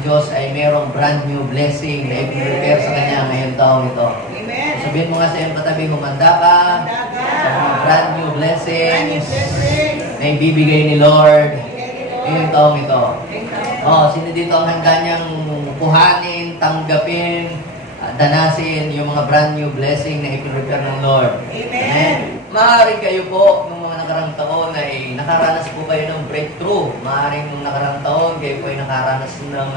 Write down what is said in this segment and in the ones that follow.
Diyos ay mayroong brand new blessing na i-prepare sa Kanya ngayong taong ito. Amen. Sabihin mo nga sa iyong katabi, humanda ka sa mga brand new blessings na ibibigay ni Lord ngayong taong ito. Sino dito ang handa niyang kuhanin, tanggapin, danasin yung mga brand new blessing na i-prepare ng Lord? Amen. Maaaring kayo po, nung mga nakarang taon ay nakaranas po kayo ng breakthrough. Maaaring nung nakarang taon, kayo po ay nakaranas ng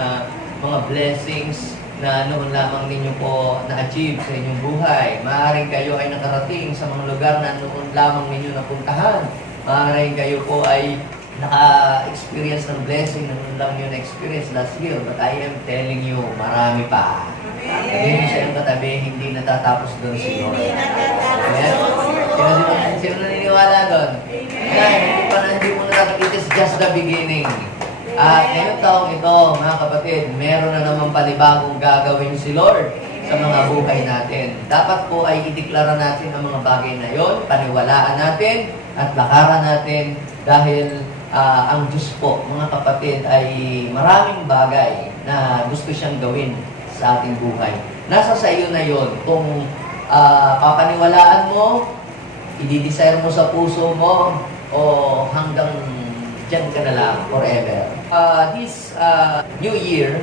mga blessings na noon lamang ninyo po na-achieve sa inyong buhay. Maaaring kayo ay nakarating sa mga lugar na noon lamang ninyo napuntahan. Maaaring kayo po ay naka-experience ng blessing na noon lang nyo na-experience last year. But I am telling you, marami pa. Sabihin mo sa iyong katabi, hindi natatapos doon si Lord. Amen? Sino naniniwala doon? Hindi mo natatapos. It is just the beginning. At ngayong taong ito, mga kapatid, meron na naman panibagong gagawin si Lord sa mga buhay natin. Dapat po ay ideklara natin ang mga bagay na yon, paniwalaan natin at lakaran natin dahil ang Diyos po, mga kapatid, ay maraming bagay na gusto siyang gawin sa ating buhay. Nasa sa iyo na yon kung papaniwalaan mo, i-desire mo sa puso mo, o hanggang dyan ka na lang forever. This new year,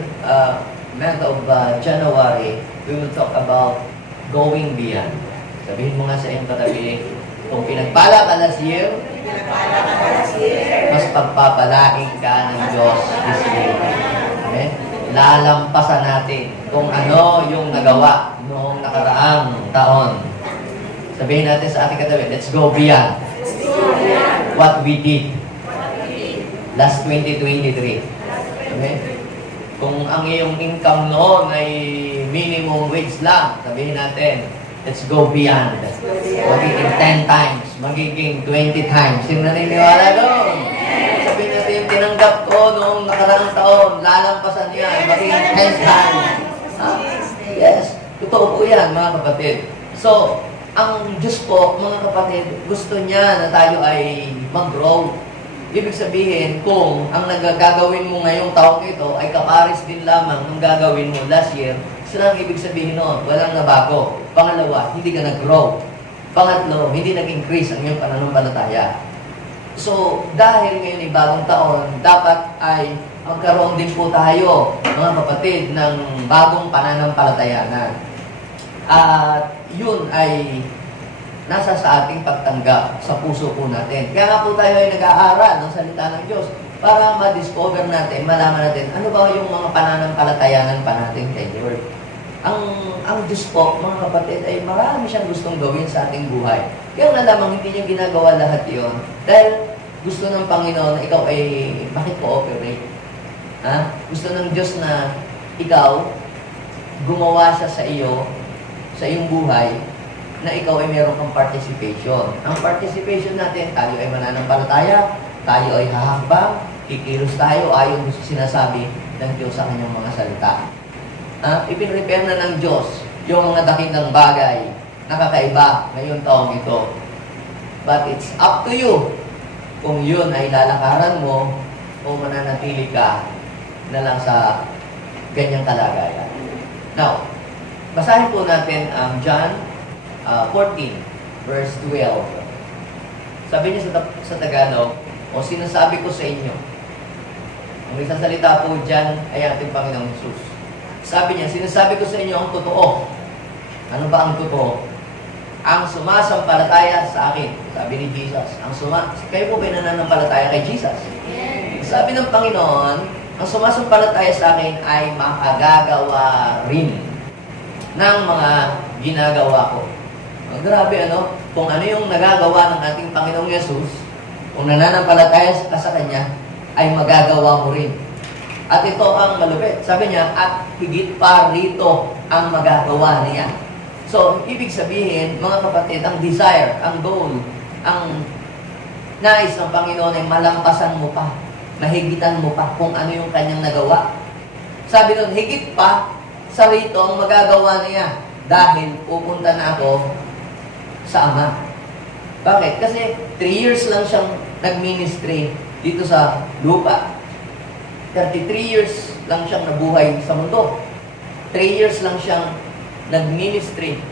month of January, we will talk about going beyond. Sabihin mo nga sa iyong katabi, kung pinagpala ka last year, mas pagpapalaing ka ng Diyos this year. Okay? Lalampasan natin kung ano yung nagawa noong nakaraang taon. Sabihin natin sa ating katabi, let's go beyond what we did last 2023. Okay? Kung ang iyong income noon ay minimum wage lang, sabihin natin, let's go beyond. Magiging 10 times, magiging 20 times. Sino naniniwala doon? Sabihin natin yung tinanggap ko noong nakaraang taon, lalampasan niya, magiging 10 times. Yes, totoo po yan, mga kapatid. So, ang Diyos po, mga kapatid, gusto niya na tayo ay mag-grow. Ibig sabihin, kung ang nagagawin mo ngayong taong ito ay kapares din lamang ng gagawin mo last year, sila ang ibig sabihin noon, walang nabago. Pangalawa, hindi ka nag-grow. Pangatlo, hindi nag-increase ang iyong pananampalataya. So, dahil ngayon ay bagong taon, dapat ay magkaroon din po tayo, mga kapatid, ng bagong pananampalatayanan. At yun ay nasa sa ating pagtanggap sa puso po natin. Kaya nga po tayo ay nag-aaral ng salita ng Diyos para ma-discover natin, malaman natin ano ba yung mga pananampalatayanan pa natin kay Lord. Ang Diyos po, mga kapatid, ay marami siyang gustong gawin sa ating buhay. Kaya nga lamang hindi niya ginagawa lahat yun dahil gusto ng Panginoon na ikaw ay makikooperate. Gusto ng Diyos na ikaw gumawa siya sa iyo, sa iyong buhay, na ikaw ay meron kang participation. Ang participation natin, tayo ay mananampalataya, tayo ay hahambang, kikilos tayo ayon sa sinasabi ng Diyos sa kanyang mga salita. Ipinrepare na ng Diyos yung mga dakilang bagay na kakaiba ngayong taong ito. But it's up to you kung yun ay lalakaran mo o mananatili ka na lang sa ganyang kalagayan. Now, basahin po natin ang John 14, verse 12. Sabi niya sa Tagalog, o sinasabi ko sa inyo, ang isang salita po dyan ay ating Panginoong Jesus. Sabi niya, sinasabi ko sa inyo ang totoo. Ano ba ang totoo? Ang sumasampalataya sa akin, sabi ni Jesus. Kayo po ba nananampalataya kay Jesus? Yes. Sabi ng Panginoon, ang sumasampalataya sa akin ay makagagawa rin ng mga ginagawa ko. Grabe kung ano yung nagagawa ng ating Panginoong Yesus, kung nananampalataya ka sa Kanya, ay magagawa mo rin. At ito ang malupit. Sabi niya, at higit pa rito ang magagawa niya. So, ibig sabihin, mga kapatid, ang desire, ang goal, ang nais ng Panginoon ay malampasan mo pa, mahigitan mo pa kung ano yung Kanyang nagawa. Sabi doon, higit pa sa rito ang magagawa niya dahil pupunta na ako sa Ama. Bakit? Kasi 3 years lang siyang nag-ministry dito sa lupa. 33 years lang siyang nabuhay sa mundo. 3 years lang siyang nag-ministry.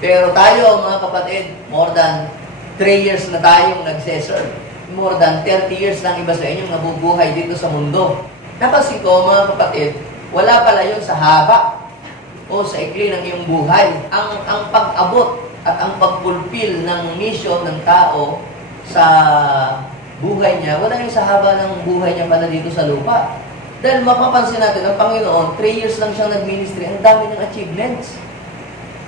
Pero tayo, mga kapatid, more than 3 years na tayong nagse-serve. More than 30 years lang iba sa inyong nabubuhay dito sa mundo. Napansin ko, mga kapatid, wala pala yun sa haba o sa ikli ng iyong buhay. Ang pag-abot at ang pag-fulfill ng mission ng tao sa buhay niya, wala yung sa haba ng buhay niya pala dito sa lupa. Dahil mapapansin natin, ang Panginoon, 3 years lang siyang nag-ministry, ang dami niyang achievements.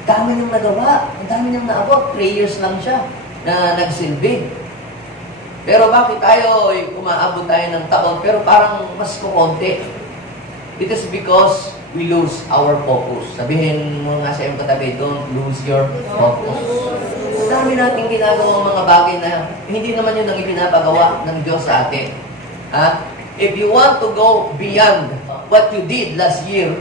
Dami niyang nagawa, ang dami niyang naabot, 3 years lang siya na nagsilbi. Pero bakit tayo, umaabot tayo ng taon, pero parang mas kukonti? It is because we lose our focus. Sabihin mo nga sa iyong katabi, don't lose your focus. Dami natin ginagawang mga bagay na hindi naman yun ang ipinapagawa ng Diyos sa atin. If you want to go beyond what you did last year,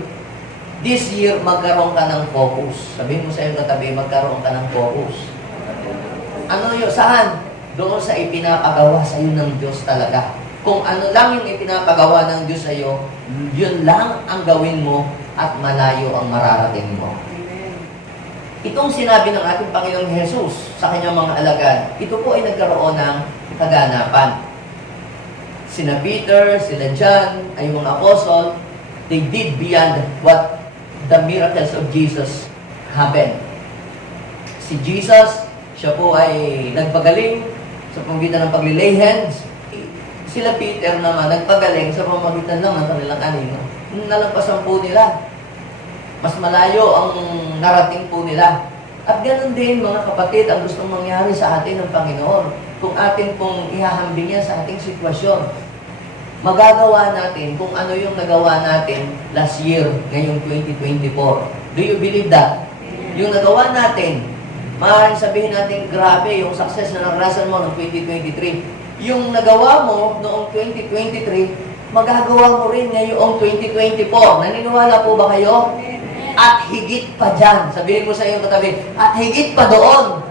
this year, magkaroon ka ng focus. Sabihin mo sa iyong katabi, magkaroon ka ng focus. Ano yun? Saan? Doon sa ipinapagawa sa iyo ng Diyos talaga. Kung ano lang yung ipinapagawa ng Diyos sa iyo, yun lang ang gawin mo at malayo ang mararating mo. Itong sinabi ng ating Panginoong Jesus sa kanyang mga alagad, ito po ay nagkaroon ng kaganapan. Sina Peter, sila John, ay mga apostle, they did beyond what the miracles of Jesus happened. Si Jesus, siya po ay nagpagaling sa pamamagitan ng paglilay hands. Sila Peter naman, nagpagaling sa pamamagitan lang ng kanilang anino. Nalampasan po nila. Mas malayo ang narating po nila. At ganoon din, mga kapatid, ang gustong mangyari sa atin ng Panginoon. Kung atin pong ihahambing yan sa ating sitwasyon, magagawa natin kung ano yung nagawa natin last year, ngayong 2024. Do you believe that? Yung nagawa natin, maaaring sabihin natin, grabe yung success na naranasan mo noong 2023. Yung nagawa mo noong 2023, magagawa mo rin ngayong 2024. Naniniwala po ba kayo? At higit pa dyan. Sabihin mo sa iyong katabi, at higit pa doon.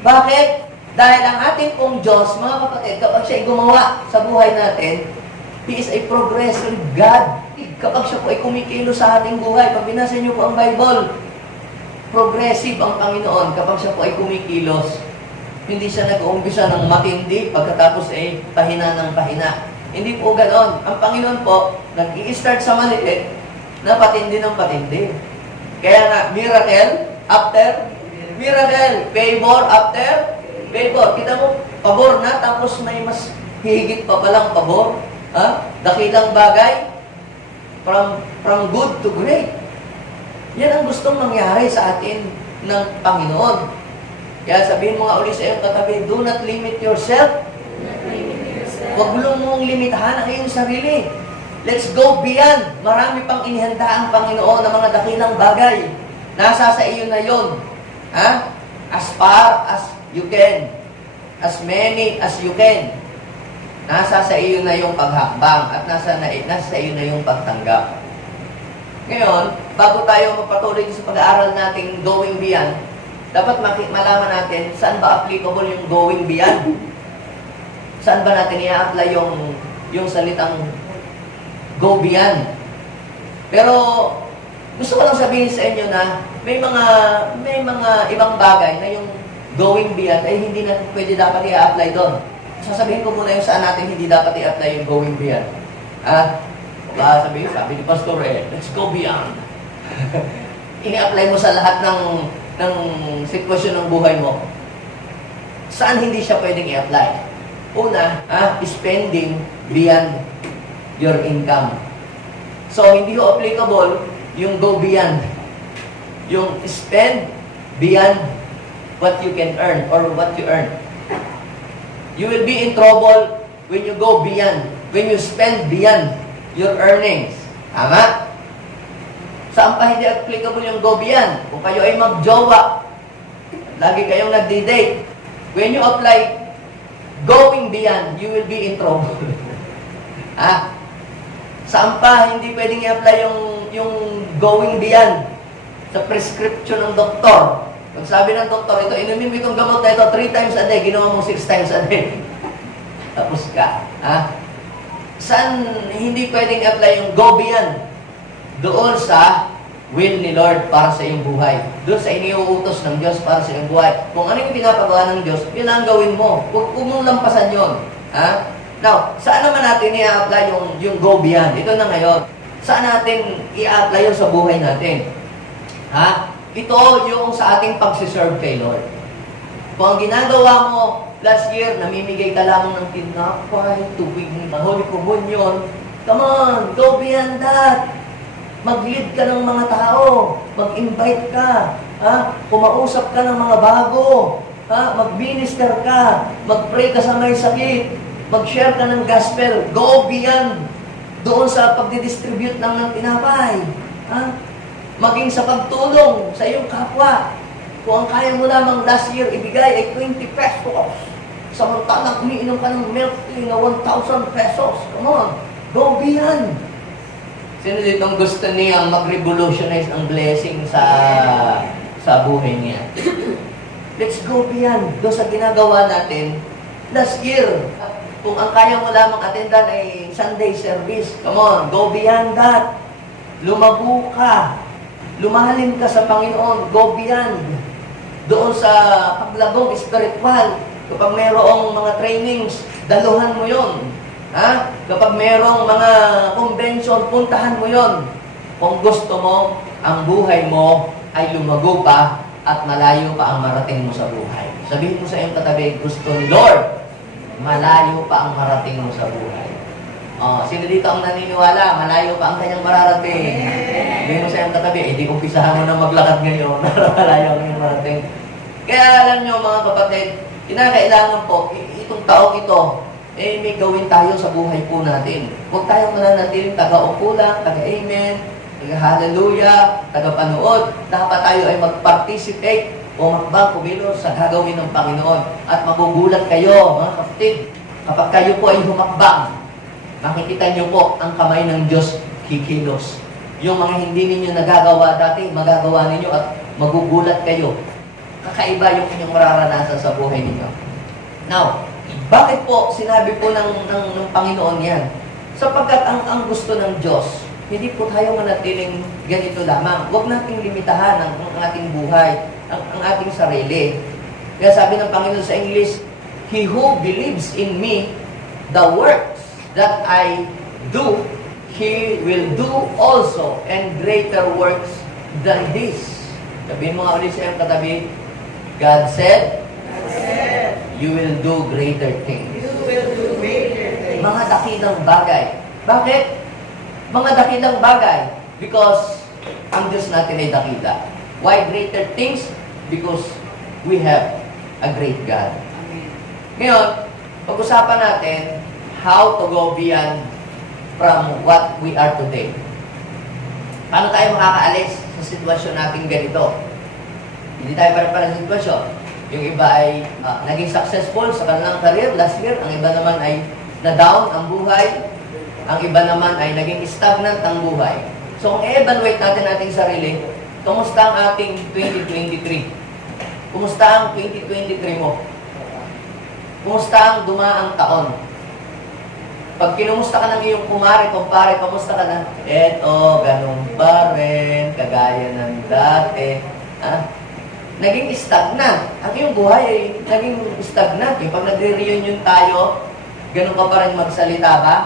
Bakit? Dahil ang ating pong Diyos, mga kapatid, kapag siya gumawa sa buhay natin, He is a progressive God. Kapag siya po ay kumikilo sa ating buhay, pag binasa niyo po ang Bible, progressive ang Panginoon kapag siya po ay kumikilos. Hindi siya nag-uumpisa ng matindi, pagkatapos ay pahina ng pahina. Hindi po ganoon. Ang Panginoon po, nag-i-start sa maliit, na patindi ng patindi. Kaya nga, miracle after miracle. Favor after favor. Kita mo, pabor na, tapos may mas higit pa palang pabor. Dakilang bagay, from good to great. Yan ang gustong mangyari sa atin ng Panginoon. Kaya sabihin mo nga ulit sa iyong katabi, do not limit yourself. Huwag mong limitahan ang iyong sarili. Let's go beyond. Marami pang inihanda ang Panginoon ng mga dakilang bagay. Nasa sa iyo na yun. As far as you can. As many as you can. Nasa sa iyo na yung paghakbang at nasa sa iyo na yung pagtanggap. Ngayon, bago tayo magpatuloy sa pag-aaral nating going beyond, dapat malaman natin saan ba applicable yung going beyond. Saan ba natin i-apply yung salitang go beyond. Pero gusto ko lang sabihin sa inyo na may mga ibang bagay na yung going beyond ay hindi na pwede dapat i-apply doon. Sasabihin ko muna yung saan natin hindi dapat i-apply yung going beyond. Sabi ni Pastor, let's go beyond. Ini-apply mo sa lahat ng sitwasyon ng buhay mo. Saan hindi siya pwedeng i-apply? Una, spending beyond your income. So, hindi ho applicable yung go beyond. Yung spend beyond what you can earn or what you earn. You will be in trouble when you go beyond, when you spend beyond your earnings. Tama? Saan pa hindi applicable yung go beyond? Kung kayo ay magjowa, lagi kayong nagdi-date, when you apply going beyond, you will be in trouble. Saan pa hindi pwedeng i-apply yung going beyond? Sa prescription ng doktor. Pag sabi ng doktor, ito, inumin mo itong gamot na ito 3 times a day, ginawa mo 6 times a day. Tapos ka. Saan hindi pwedeng apply yung go beyond? Doon sa will ni Lord para sa iyong buhay. Doon sa iniuutos ng Diyos para sa iyong buhay. Kung ano yung pinapagawa ng Diyos, yun ang gawin mo. Huwag mong lampasan yun. Ha? Now, saan naman natin i-apply yung go beyond? Ito na ngayon. Saan natin i-apply yun sa buhay natin? Ha? Ito yung sa ating pagsiserve kay Lord. Kung ang ginagawa mo last year, namimigay ka lamang ng tinapay, tubig ni Holy Communion. Come on, go beyond that. Mag-lead ka ng mga tao. Mag-invite ka. Ha? Kumausap ka ng mga bago. Ha? Mag-minister ka. Mag-pray ka sa may sakit. Mag-share ka ng gospel. Go beyond doon sa pagdidistribute ng tinapay. Ha? Maging sa pagtulong sa iyong kapwa. Kung ang kaya mo lamang last year ibigay ay 20 pesos. Samantalang umiinom ka ng milk tea na 1,000 pesos. Come on. Go beyond. Sino ditong gusto niya mag-revolutionize ang blessing sa buhay niya? Let's go beyond. Doon sa ginagawa natin last year. Kung ang kaya mo lamang attendan ay Sunday service, come on, go beyond that. Lumago ka. Lumalim ka sa Panginoon. Go beyond. Doon sa paglabong spiritual. Kapag mayroong mga trainings, daluhan mo yon. Ha? Kapag mayroong mga convention, puntahan mo yon. Kung gusto mo, ang buhay mo ay lumago pa at malayo pa ang marating mo sa buhay. Sabihin mo sa iyong katabi, gusto ni Lord, malayo pa ang marating mo sa buhay. Sino dito ang naniniwala? Malayo pa ang kanyang mararating. Sabihin mo sa iyong katabi, di umpisahan mo na maglakad ngayon. Malayo ang kanyang marating. Kaya alam nyo mga kapatid, kinakailangan po, itong taong ito, may gawin tayo sa buhay po natin. Huwag tayong mananatiling taga-upo lang, taga-amen, taga-hallelujah, taga-panood. Dapat tayo ay mag-participate o makbang kumilos sa gagawin ng Panginoon. At magugulat kayo, mga kapatid, kapag kayo po ay humakbang, makikita nyo po ang kamay ng Diyos kikilos. Yung mga hindi ninyo nagagawa dati, magagawa ninyo at magugulat kayo. Kakaiba yung inyong mararanasan sa buhay ninyo. Now, bakit po sinabi po ng Panginoon yan? Sapagkat ang gusto ng Diyos, hindi po tayo manatiling ganito lamang. Huwag nating limitahan ang ating buhay, ang ating sarili. Kaya sabi ng Panginoon sa English, He who believes in me, the works that I do, He will do also, and greater works than this. Sabihin mo nga ulit sa iyong katabi, God said, you will do greater things. You will do greater things. Mga dakilang bagay. Bakit? Mga dakilang bagay. Because ang Diyos natin ay dakila. Why greater things? Because we have a great God. Amen. Ngayon, pag-usapan natin how to go beyond from what we are today. Paano tayo makakaalis sa sitwasyon natin ganito? Hindi tayo pare-pare sa sitwasyon. Yung iba ay naging successful sa kanilang career last year. Ang iba naman ay na-down ang buhay. Ang iba naman ay naging stagnant ang buhay. So, kung i-evaluate natin ating sarili, kumusta ang ating 2023? Kumusta ang 2023 mo? Kumusta ang dumaang taon? Pag kinumusta ka ng iyong kumpare, kumusta ka na? Eto, ganun pa rin, kagaya ng dati. Naging stagnant. Ang iyong buhay ay naging stagnant. Pag nagre-reunion tayo, ganun ka pa rin magsalita ba?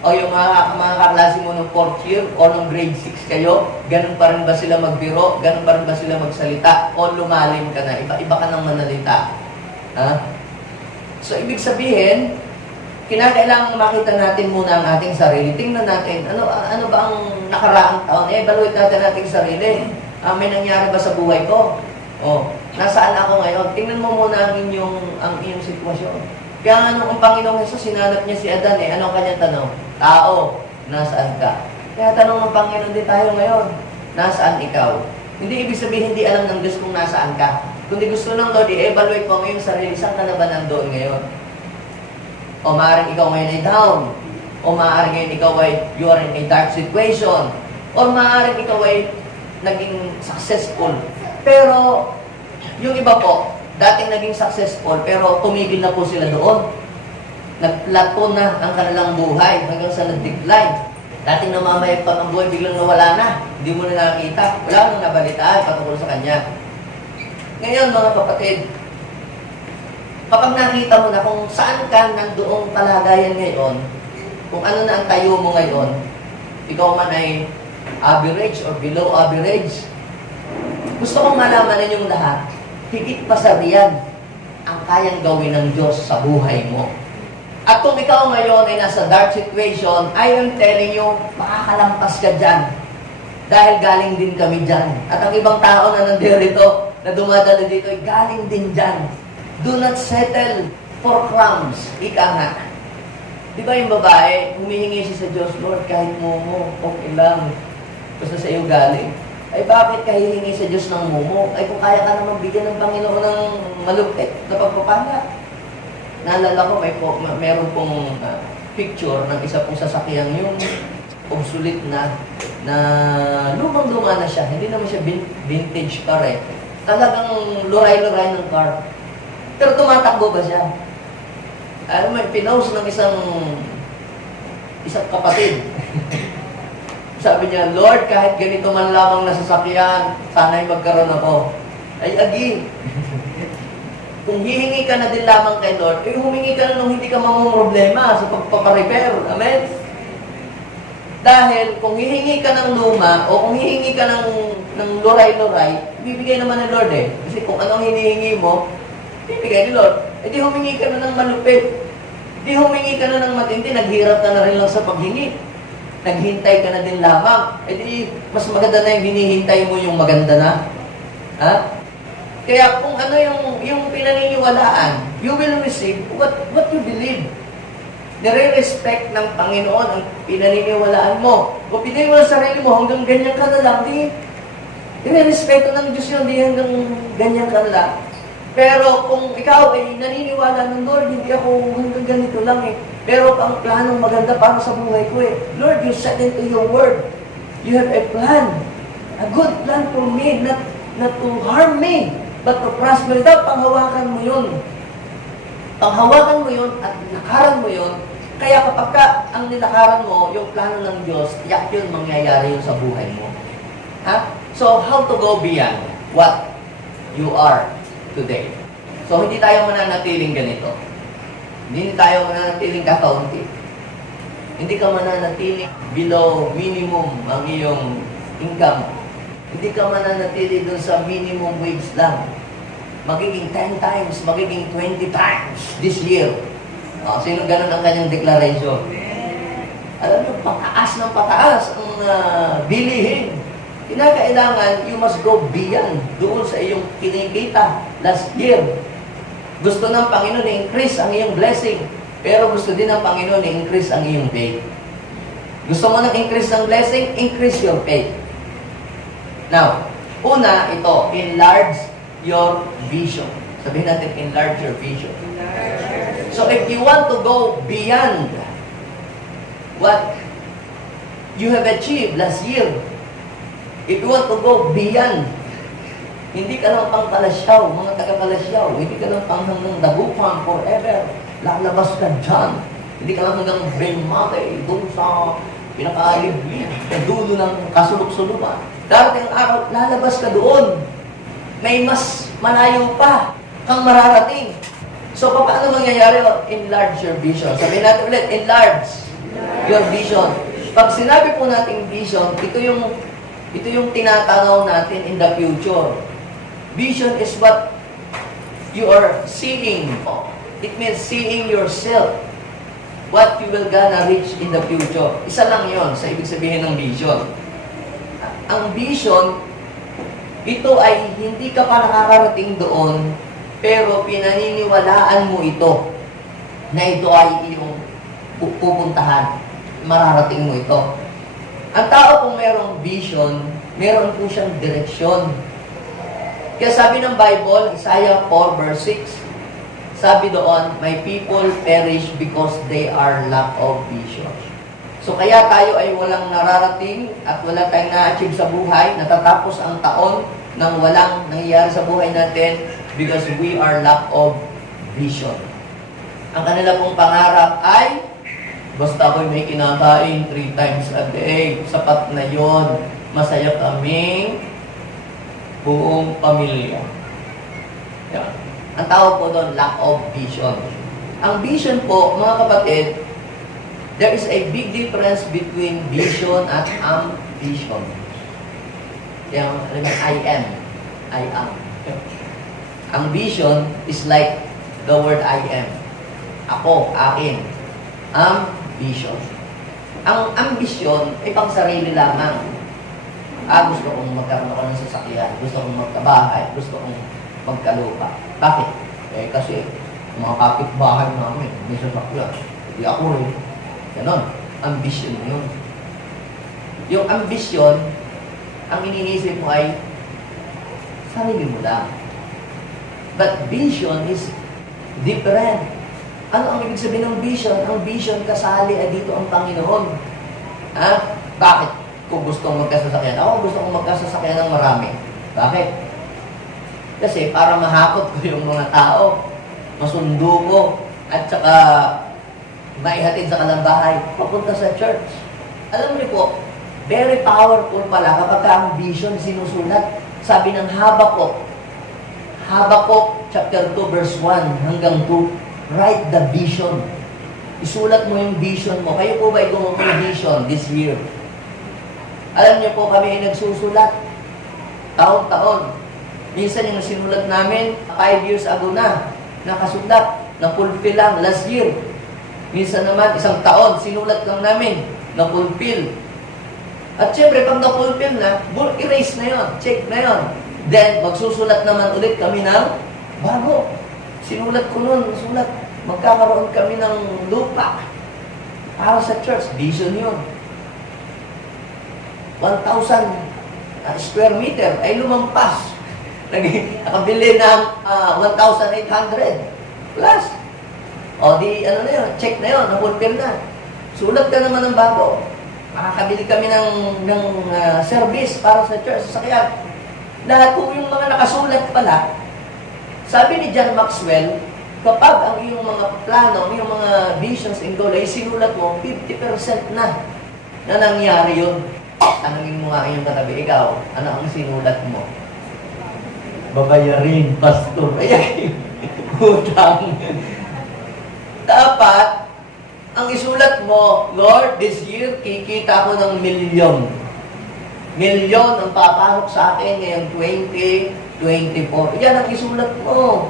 O yung mga kaklase mo ng 4th year o ng grade 6 kayo, ganun pa rin ba sila magbiro? Ganun pa rin ba sila magsalita? O lumalim ka na? Iba ka ng manalita. So, ibig sabihin, kinakailangan makita natin muna ang ating sarili. Tingnan natin, ano ba ang nakaraang taon? Evaluate natin ating sarili. May nangyari ba sa buhay ko? Nasaan ako ngayon? Tingnan mo muna ang iyong sitwasyon. Kaya nga nung ang Panginoong Jesus, sinanap niya si Adan ano ang kanyang tanong? Tao, nasaan ka? Kaya tanong ng Panginoon din tayo ngayon, nasaan ikaw? Hindi ibig sabihin, hindi alam ng Diyos kung nasaan ka. Kundi gusto ng Lord, i-evaluate mo ngayon sarili, saan ka na ba nandoon ngayon? O maaaring ikaw ngayon ay down. O maaaring ngayon ikaw ay you are in a dark situation. O maaaring ikaw ay naging successful. Pero, yung iba po, dating naging successful, pero tumigil na po sila doon. Nagplato na ang kanilang buhay hanggang sa nag-decline. Dating namamayag pa ng buhay, biglang nawala na. Hindi mo na nakita. Wala nang nabalitaan patungkol sa kanya. Ngayon, mga kapatid, kapag nakita mo na kung saan ka nandoong kalagayan ngayon, kung ano na ang tayo mo ngayon, ikaw man ay average or below average, gusto kong malaman ninyong lahat, higit pa sa riyan ang kayang gawin ng Diyos sa buhay mo. At kung ikaw ngayon ay nasa dark situation, I am telling you, makakalampas ka dyan. Dahil galing din kami dyan. At ang ibang tao na nandito, na dumadala dito, ay galing din dyan. Do not settle for crumbs. Ika nga. Di ba yung babae, humihingi siya sa Diyos, Lord, kahit mumo, okay lang. Basta sa iyo galing. Ay bakit ka hihingi sa Diyos ng mumo? Ay kung kaya ka naman bigyan ng Panginoon ng malupit na pagpapala. Naalala ko, meron pong picture ng isa pong sasakyan yung obsolete na lumang-luma na siya. Hindi naman siya vintage car eh. Talagang luray-luray ng car. Pero tumatakbo ba siya? May pinost ng isang kapatid. Sabi niya, Lord, kahit ganito man lamang na sasakyan, sana'y magkaroon ako. Ay, agi. Kung hihingi ka na din lamang kay Lord, humingi ka na nung hindi ka problema sa pagpaparepair. Amen? Dahil kung hihingi ka ng luma o kung hihingi ka ng luray-luray, bibigay naman ng Lord eh. Kasi kung anong hinihingi mo, bibigay ni Lord. E di humingi ka na ng malupit. Di humingi ka na ng matindi, naghirap ka na rin lang sa paghingi. Naghintay ka na din lamang. E di mas maganda na yung hinihintay mo yung maganda na. Ha? Kaya kung ano yung pinaniniwalaan, you will receive what you believe. Nire-respect ng Panginoon ang pinaniniwalaan mo. Kung pinaniniwalaan sa sarili mo, hanggang ganyan ka na lang, nire-respeto ng Diyos yun, di hanggang ganyan ka na lang. Pero kung ikaw ay naniniwala ng Lord, hindi ako hanggang ganito lang eh. Pero ang planong maganda para sa buhay ko eh. Lord, you said into your word, you have a plan. A good plan for me, not to harm me, but to prosper. Dapat panghawakan mo yun. Panghawakan mo yun at nilakaran mo yun. Kaya kapag ang nilakaran mo, yung plano ng Diyos, yak yun mangyayari yun sa buhay mo. Ha? So, how to go beyond what you are today? So, hindi tayo mananatiling ganito. Hindi tayo mananatiling kakaunti. Hindi ka mananatiling below minimum ang iyong income. Hindi ka mananatili doon sa minimum wage lang. Magiging 10 times, magiging 20 times this year. Sino ganun ang kanyang declaration? Alam mo, pataas ng pataas ang bilihin. Kinakailangan, you must go beyond doon sa iyong kinikita last year. Gusto ng Panginoon i-increase ang iyong blessing, pero gusto din ng Panginoon i-increase ang iyong faith. Gusto mo ng increase ng blessing? Increase your faith. Now, una, ito, enlarge your vision. Sabihin natin, enlarge your vision. So, if you want to go beyond what you have achieved last year, if you want to go beyond, hindi ka lang pang Kalasyaw, mga taga-Kalasyaw, hindi ka lang pang hanggang Dagupan forever, lalabas ka dyan. Hindi ka lang hanggang Benmate, doon sa pinaka-libli, sa dulo ng kasulok-sulukan. Darating ang araw, lalabas ka doon. May mas malayo pa kang mararating. So, paano mangyayari? Enlarge your vision. Sabihin natin ulit, enlarge your vision. Pag sinabi po natin vision, ito yung tinatanaw natin in the future. Vision is what you are seeing. It means seeing yourself. What you will gonna reach in the future. Isa lang yon sa ibig sabihin ng vision. Ang vision, ito ay hindi ka pa nakakarating doon, pero pinaniniwalaan mo ito, na ito ay iyong pupuntahan, mararating mo ito. Ang tao kung merong vision, meron po siyang direksyon. Kaya sabi ng Bible, Isaiah 4 verse 6, sabi doon, my people perish because they are lack of vision. So kaya tayo ay walang nararating at wala tayong na-achieve sa buhay, natatapos ang taon nang walang nangyayari sa buhay natin because we are lack of vision. Ang kanila pong pangarap ay, basta ako'y may kinakain 3 times a day, sapat na yon, masaya kaming buong pamilya. Yan. Ang tawag po doon, lack of vision. Ang vision po, mga kapatid, there is a big difference between vision at ambition. Yung, I am. Ang vision is like the word I am. Ako, akin. Ambition. Ang ambisyon ay pang sarili lamang. Gusto kong magkaroon ako ng sasakyan, gusto kong magkabahay, gusto kong magkalupa. Bakit? Kasi mga kapitbahay namin, may sasakyan. Hindi ako rin. Ganon. Ambisyon yun. Yung ambisyon, ang iniisip mo ay sarili mo lang. But vision is different. Ano ang ibig sabihin ng vision? Ang vision, kasali ay dito ang Panginoon. Bakit? Kung gusto kong magkasasakyan. Ako gusto kong magkasasakyan ng marami. Bakit? Kasi para mahakot ko yung mga tao, masundo ko, at saka maihatid sa kanilang bahay, papunta sa church. Alam niyo po, very powerful pala kapag ang vision sinusulat. Sabi ng Habakuk chapter 2 verse 1 hanggang 2, write the vision. Isulat mo yung vision mo. Kayo po ba gumawa ng vision this year? Alam niyo po, kami ay nagsusulat taon-taon. Minsan yung sinulat namin 5 years ago na nakasulat, na-fulfill lang last year. Minsan naman, 1 taon, sinulat lang namin, na-fulfill. At syempre, pag na-fulfill na, erase na yon, check na yon. Then, magsusulat naman ulit kami ng bago. Sinulat ko nun, sulat, magkakaroon kami ng lupa para sa church. Vision yun. 1,000 square meter ay lumampas. Nakabili ng 1,800 plus. O di, ano na yun, check na yun, na-fulfill na. Sulat ka naman ng bago. Makakabili kami ng service para sa church, sasakyan. Lahat po yung mga nakasulat pala, sabi ni John Maxwell, kapag ang iyong mga plano, yung mga visions and goals ay sinulat mo, 50% na nangyari yun. Tanungin mo nga yung katabi, ikaw, ano ang sinulat mo? Babayarin, pastor. Ayan, utang. Dapat, ang isulat mo, Lord, this year, kikita ko ng milyon. Milyon ang papasok sa akin ngayong 2024. Yan ang isulat mo.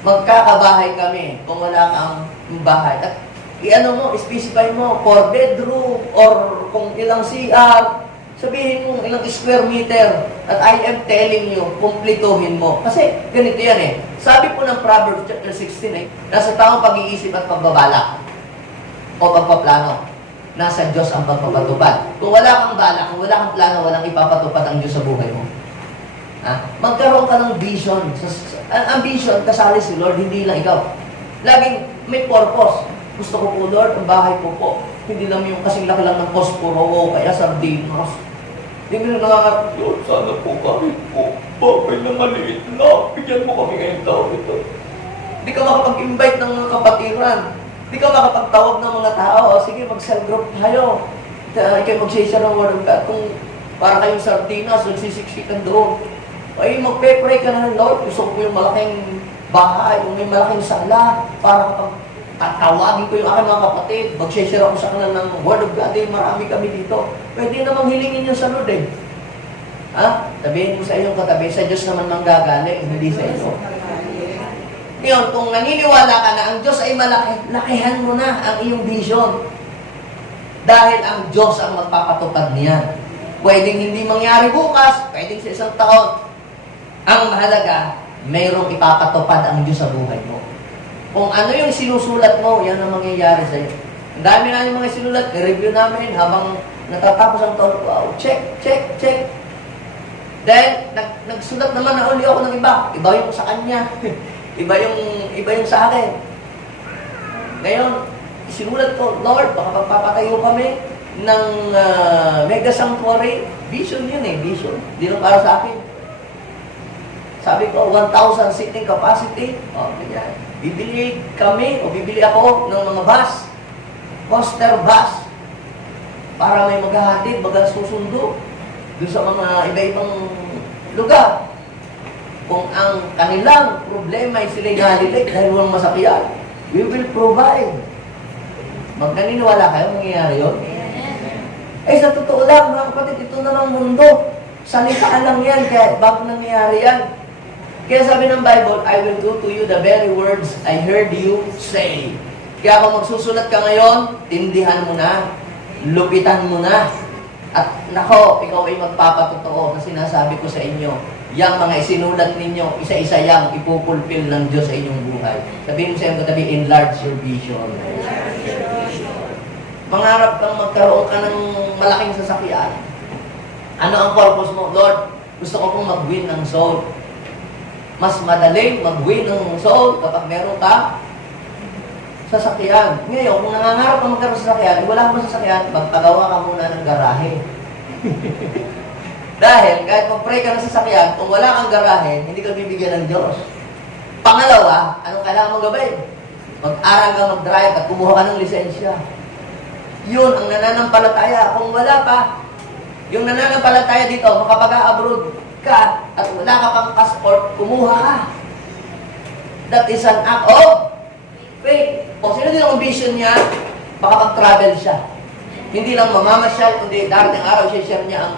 Magkakabahay kami kung wala kang bahay. At i-ano mo, specify mo, 4 bedroom, or kung ilang CR, sabihin mo ilang square meter. At I am telling you, kumplituhin mo. Kasi ganito yan eh. Sabi po ng Proverbs chapter 16 nasa taong pag-iisip at pagbabalak o pagpaplano. Nasa Diyos ang pagpapatupad. Kung wala kang balak, kung wala kang plano, walang ipapatupad ang Diyos sa buhay mo. Magkaroon ka ng vision. Ang vision, kasali si Lord, hindi lang ikaw. Laging may purpose. Gusto ko po, Lord, ang bahay ko po. Hindi lang yung kasing laki lang ng posporo o kaya sardinos. Hindi mo nangangarap, Lord, sana po kahit po, bagay na maliit na, bigyan mo kami ngayong taon ito. Hindi ka makapag-invite ng mga kapatiran. Hindi ka makapagtawag ng mga tao. Sige, mag-cell group tayo. Ikaw mag-share ng word of God. Kung para kayong sardinas, nagsisiksikan doon. Ay, magpe-pray ka na ng Lord. Gusto ko yung malaking bahay, yung may malaking sala, para kapag tatawagin ko yung aking mga kapatid, mag-share ako sa kanila ng word of God, marami kami dito. Pwede namang hilingin yung sa Lord eh. Sabihin mo sa iyong katabi, sa Diyos naman manggagaling, hindi sa iyo. Ngayon, kung naniniwala ka na ang Diyos ay malaki, lakihan mo na ang iyong vision. Dahil ang Diyos ang magpapatupad niya. Pwedeng hindi mangyari bukas, pwedeng sa 1 taon. Ang mahalaga, mayroong ipapatupad ang Diyos sa buhay mo. Kung ano yung sinusulat mo, yan ang mangyayari sa iyo. Ang dami na yung mga sinulat, i-review namin habang natatapos ang taon. Wow, check. Then, nagsulat naman na uli ako ng iba. Iba yung sa kanya. iba yung sa akin. Ngayon, sinulat ko, Lord, baka pagpapatayo kami ng mega sanctuary. Vision yun eh, vision. Hindi lang para sa akin. Sabi ko, 1,000 seating capacity. Ganyan. bibili kami o bibili ako ng mga bus, coaster bus, para may maghahatid, magsusundo doon sa mga iba-ibang lugar. Kung ang kanilang problema ay sila'y nalilig dahil walang masakyan, we will provide. Magkaniniwala kayo, mangyayari yun? Eh, sa totoo lang, mga kapatid, ito namang mundo. Salitaan lang yan, kaya bago nangyayari yan. Kaya sabi ng Bible, I will do to you the very words I heard you say. Kaya kung magsusulat ka ngayon, tindihan mo na, lupitan mo na. At nako, ikaw ay magpapatotoo na sinasabi ko sa inyo, yang mga isinulat ninyo, isa-isa yang ipupulfill ng Diyos sa inyong buhay. Sabihin mo sa iyong katabi, enlarge your vision. Mangarap kang magkaroon ka ng malaking sasakyan. Ano ang purpose mo? Lord, gusto ko pong mag-win ng soul. Mas madaling mag-win ng soul kapag meron ka sasakyan. Ngayon, kung nangangarap ka magkaroon sa sasakyan, wala kang sasakyan, magpagawa ka muna ng garahe. Dahil kahit mag-pray ka ng sasakyan, kung wala kang garahe, hindi ka bibigyan ng Diyos. Pangalawa, anong kailangan mong gawin? Mag-aral ka mag-drive at kumuha ka ng lisensya. Yun ang nananampalataya. Kung wala pa, yung nananampalataya dito, makapag-abroad ka at wala ka pang passport, kumuha ka. That is an act of faith. Kung sino din ang vision niya, makapag-travel siya. Hindi lang mamamasyal, kundi darating araw siya niya ang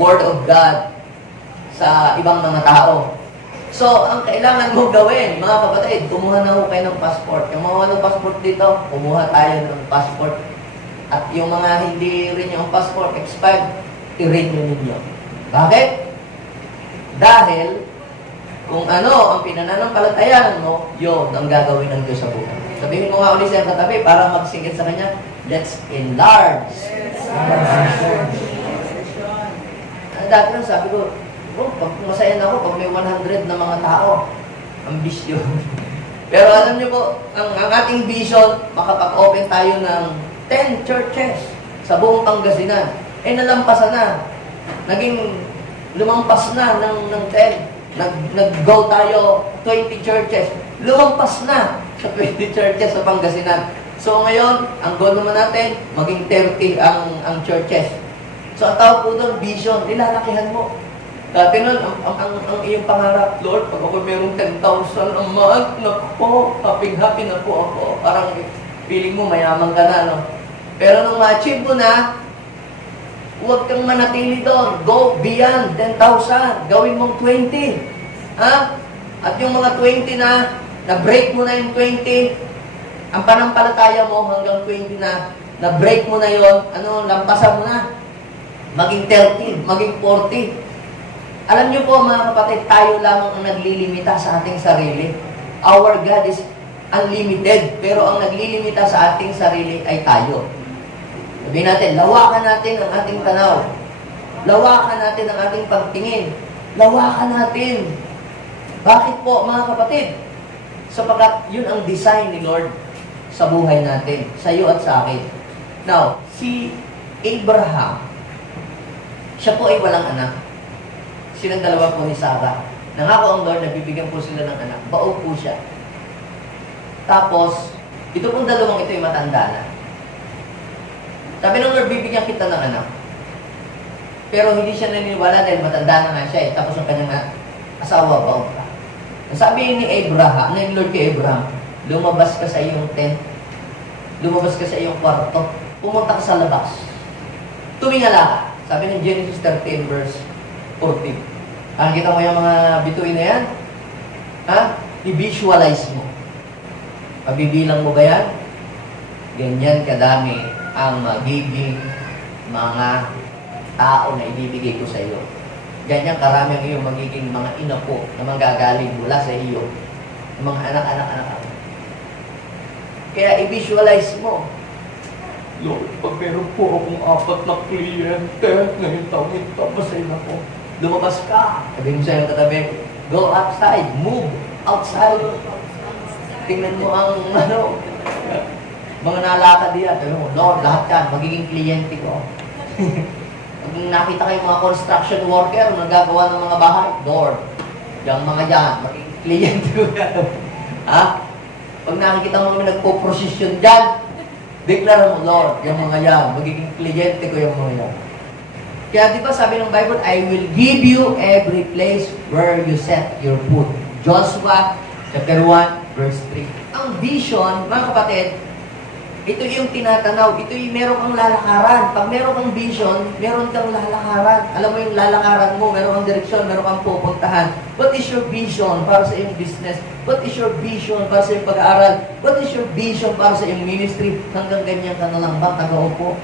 Word of God sa ibang mga tao. So, ang kailangan mo gawin, mga kapatid, kumuha na ho kayo ng passport. Yung mga walang passport dito, kumuha tayo ng passport. At yung mga hindi rin yung passport expired, i-renew ninyo. Bakit? Dahil, kung ano ang pinananampalatayaan mo, yun ang gagawin ng Diyos sa buhay. Sabihin mo nga ulit sa katabi para magsingit sa kanya, let's enlarge. Dati lang sabi ko, pag masaya na ako, pag may 100 na mga tao, ambisyon. Pero alam niyo po, ang ating vision, makapag-open tayo ng 10 churches sa buong Pangasinan. Eh, nalampasan na. Naging lumampas na ng 10. Nag-go tayo 20 churches. Lumampas na sa 20 churches sa Pangasinan. So ngayon, ang goal naman natin, maging 30 ang churches. So ang tawag po doon, vision, nilalakihan mo. Dati nun, ang iyong pangarap, Lord, pag ako mayroong 10,000 a month, naku, happy na po ako. Parang feeling mo, mayaman ka na, no? Pero nung ma-achieve mo na, huwag kang manatili doon. Go beyond 10,000. Gawin mong 20. Ha? At yung mga 20 na-break mo na yung 20, ang panampalataya mo hanggang 20 na-break mo na yon, lampasan mo na. Maging 30, maging 40. Alam niyo po mga kapatid, tayo lamang ang naglilimita sa ating sarili. Our God is unlimited, pero ang naglilimita sa ating sarili ay tayo. Sabihin natin, lawakan natin ang ating tanaw. Lawakan natin ang ating pagtingin. Lawakan natin. Bakit po mga kapatid? Sapagkat yun ang design ni Lord sa buhay natin, sa iyo at sa akin. Now, si Abraham, siya po ay walang anak. Silang dalawa po ni Sarah. Nangako ang Lord na bibigyan po sila ng anak. Baog po siya. Tapos, ito pong dalawang ito ay matanda na. Sabi ng Lord, bibigyan kita ng anak. Pero hindi siya naniniwala dahil matanda na nga siya eh. Tapos ang kanyang asawa, baog pa. Sabi ni Abraham, na Lord kay Abraham, lumabas ka sa iyong tent. Lumabas ka sa iyong kwarto. Pumunta ka sa labas. Tumingala ka. Sabi ng Genesis 13 verse 14. Nakikita mo yung mga bituin na yan? Ha? I-visualize mo. Pabibilang mo ba yan? Ganyan kadami ang magiging mga tao na ibibigay ko sa iyo. Ganyan karami ang iyong magiging mga inapo na manggagaling mula sa iyo. Mga anak-anak. Kaya i-visualize mo. Lord, pag meron po akong 4 na kliyente, ngayon taon, tapos ako. Lumabas ka. Sabi mo sa'yo katabi, go outside, move outside. Tingnan mo ang, mga nalakad diyan. Sabi mo, Lord, lahat yan, magiging kliyente ko. Pag nakita kayo mga construction worker, nagagawa ng mga bahay, Lord, yung mga yan, magiging kliyente ko yan. Ha? Pag nakikita mo kami nagpo-prosesyon dyan, deklara mo, Lord, yung mga yan, magiging kliyente ko yung mga yan. Kaya di ba sabi ng Bible, I will give you every place where you set your foot. Joshua chapter 1, verse 3. Ang vision, mga kapatid, ito yung tinatanaw, ito yung meron kang lalakaran. Pag meron kang vision, meron kang lalakaran. Alam mo yung lalakaran mo, meron kang direksyon, meron kang pupuntahan. What is your vision para sa iyong business? What is your vision para sa iyong pag-aaral? What is your vision para sa iyong ministry? Hanggang ganyan ka na lang ba, taga-upo?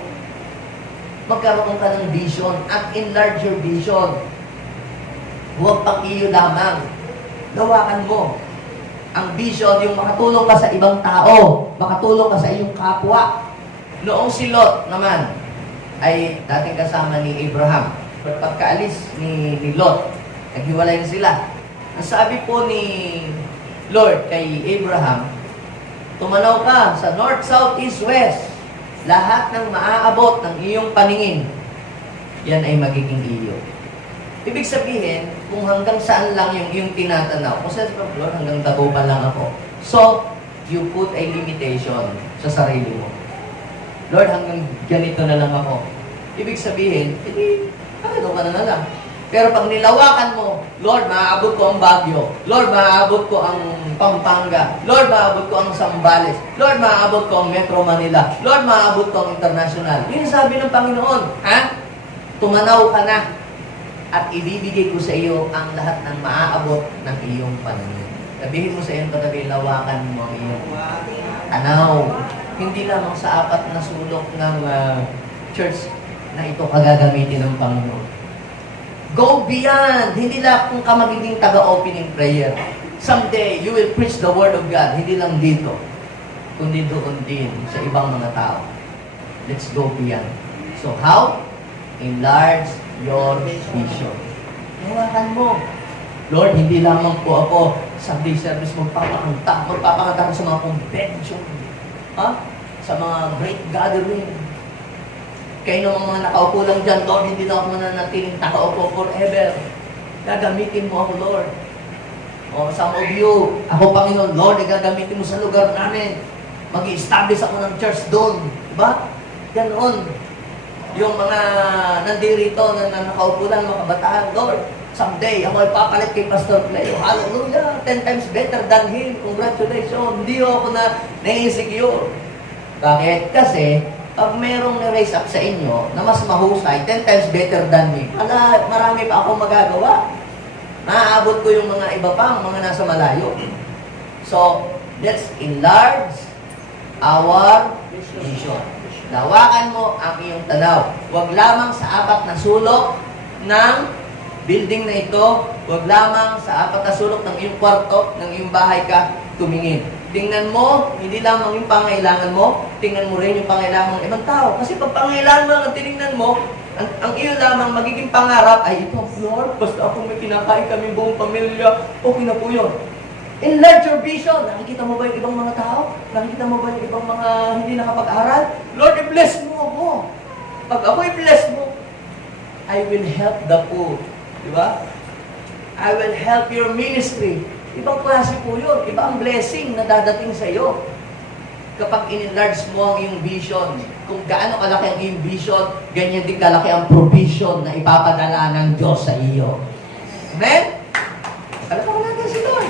Magkaroon ka ng vision at enlarge your vision. Huwag pang iyo lamang. Gawakan mo. Ang vision, yung makatulong ka sa ibang tao, makatulong ka sa iyong kapwa. Noong si Lot naman, ay dating kasama ni Abraham. But pagkaalis ni Lot, naghiwalay na sila. Ang sabi po ni Lord kay Abraham, tumanaw ka sa north, south, east, west. Lahat ng maaabot ng iyong paningin, yan ay magiging iyo. Ibig sabihin, kung hanggang saan lang yung iyong tinatanaw, kung sabi ko, Lord, hanggang Dagupan lang ako. So, you put a limitation sa sarili mo. Lord, hanggang ganito na lang ako. Ibig sabihin, edi, ano ka na lang. Pero pag nilawakan mo, Lord, maaabot ko ang Baguio. Lord, maaabot ko ang Pampanga. Lord, maaabot ko ang Zambales. Lord, maaabot ko ang Metro Manila. Lord, maaabot ko ang International. Yun sabi ng Panginoon, ha? Tumanaw ka na. At ibibigay ko sa iyo ang lahat ng maaabot ng iyong paningin. Sabihin mo sa iyong katabi, lawakan mo ang iyong tanaw. Hindi lamang sa apat na sulok ng church na ito kagagamitin ng Panginoon. Go beyond. Hindi lang kung ka magiging taga-opening prayer. Someday, you will preach the Word of God. Hindi lang dito, kundi doon din sa ibang mga tao. Let's go beyond. So how? Enlarge your vision. Hawakan mo. Lord, hindi lamang po ako Sunday service magpapakanta ko sa mga convention. Ha? Sa mga great gathering. Kayo naman mga nakaupo lang dyan, Lord, hindi na ako mananatiling nakaupo forever. Gagamitin mo ako, Lord. O, some of you, ako, Panginoon, Lord, gagamitin mo sa lugar namin. Mag-i-establish ako ng church doon. Diba? Ganoon. Yung mga nandirito na nakaupo lang, mga kabataan, Lord, someday, ako ipapalit kay Pastor Cleo. Hallelujah! 10 times better than him. Congratulations! Hindi ako na na-insecure. Bakit? Kasi, pag merong na-raise up sa inyo na mas mahusay, 10 times better than me, marami pa akong magagawa. Maaabot ko yung mga iba pa, mga nasa malayo. So, let's enlarge our vision. Lawakan mo ang iyong tanaw. Huwag lamang sa apat na sulok ng building na ito, huwag lamang sa apat na sulok ng iyong kwarto, ng iyong bahay ka tumingin. Tingnan mo, hindi lamang yung pangailangan mo, tingnan mo rin yung pangailangan ng ibang tao. Kasi pag pangailangan mo ang tinignan mo, ang iyo lamang magiging pangarap ay ito, Lord, basta ako may kinakain kami buong pamilya, okay na po yun. Enlarge your vision. Nakikita mo ba yung ibang mga tao? Nakikita mo ba yung ibang mga hindi nakapag-aral? Lord, i-bless mo ako. Pag ako i-bless mo, I will help the poor. Di ba? I will help your ministry. Ibang klase po yun. Iba ang blessing na dadating sa iyo. Kapag in-enlarge mo ang iyong vision, kung gaano kalaki ang iyong vision, ganyan din kalaki ang provision na ipapadala ng Diyos sa iyo. Amen? Palapakan natin si Lord.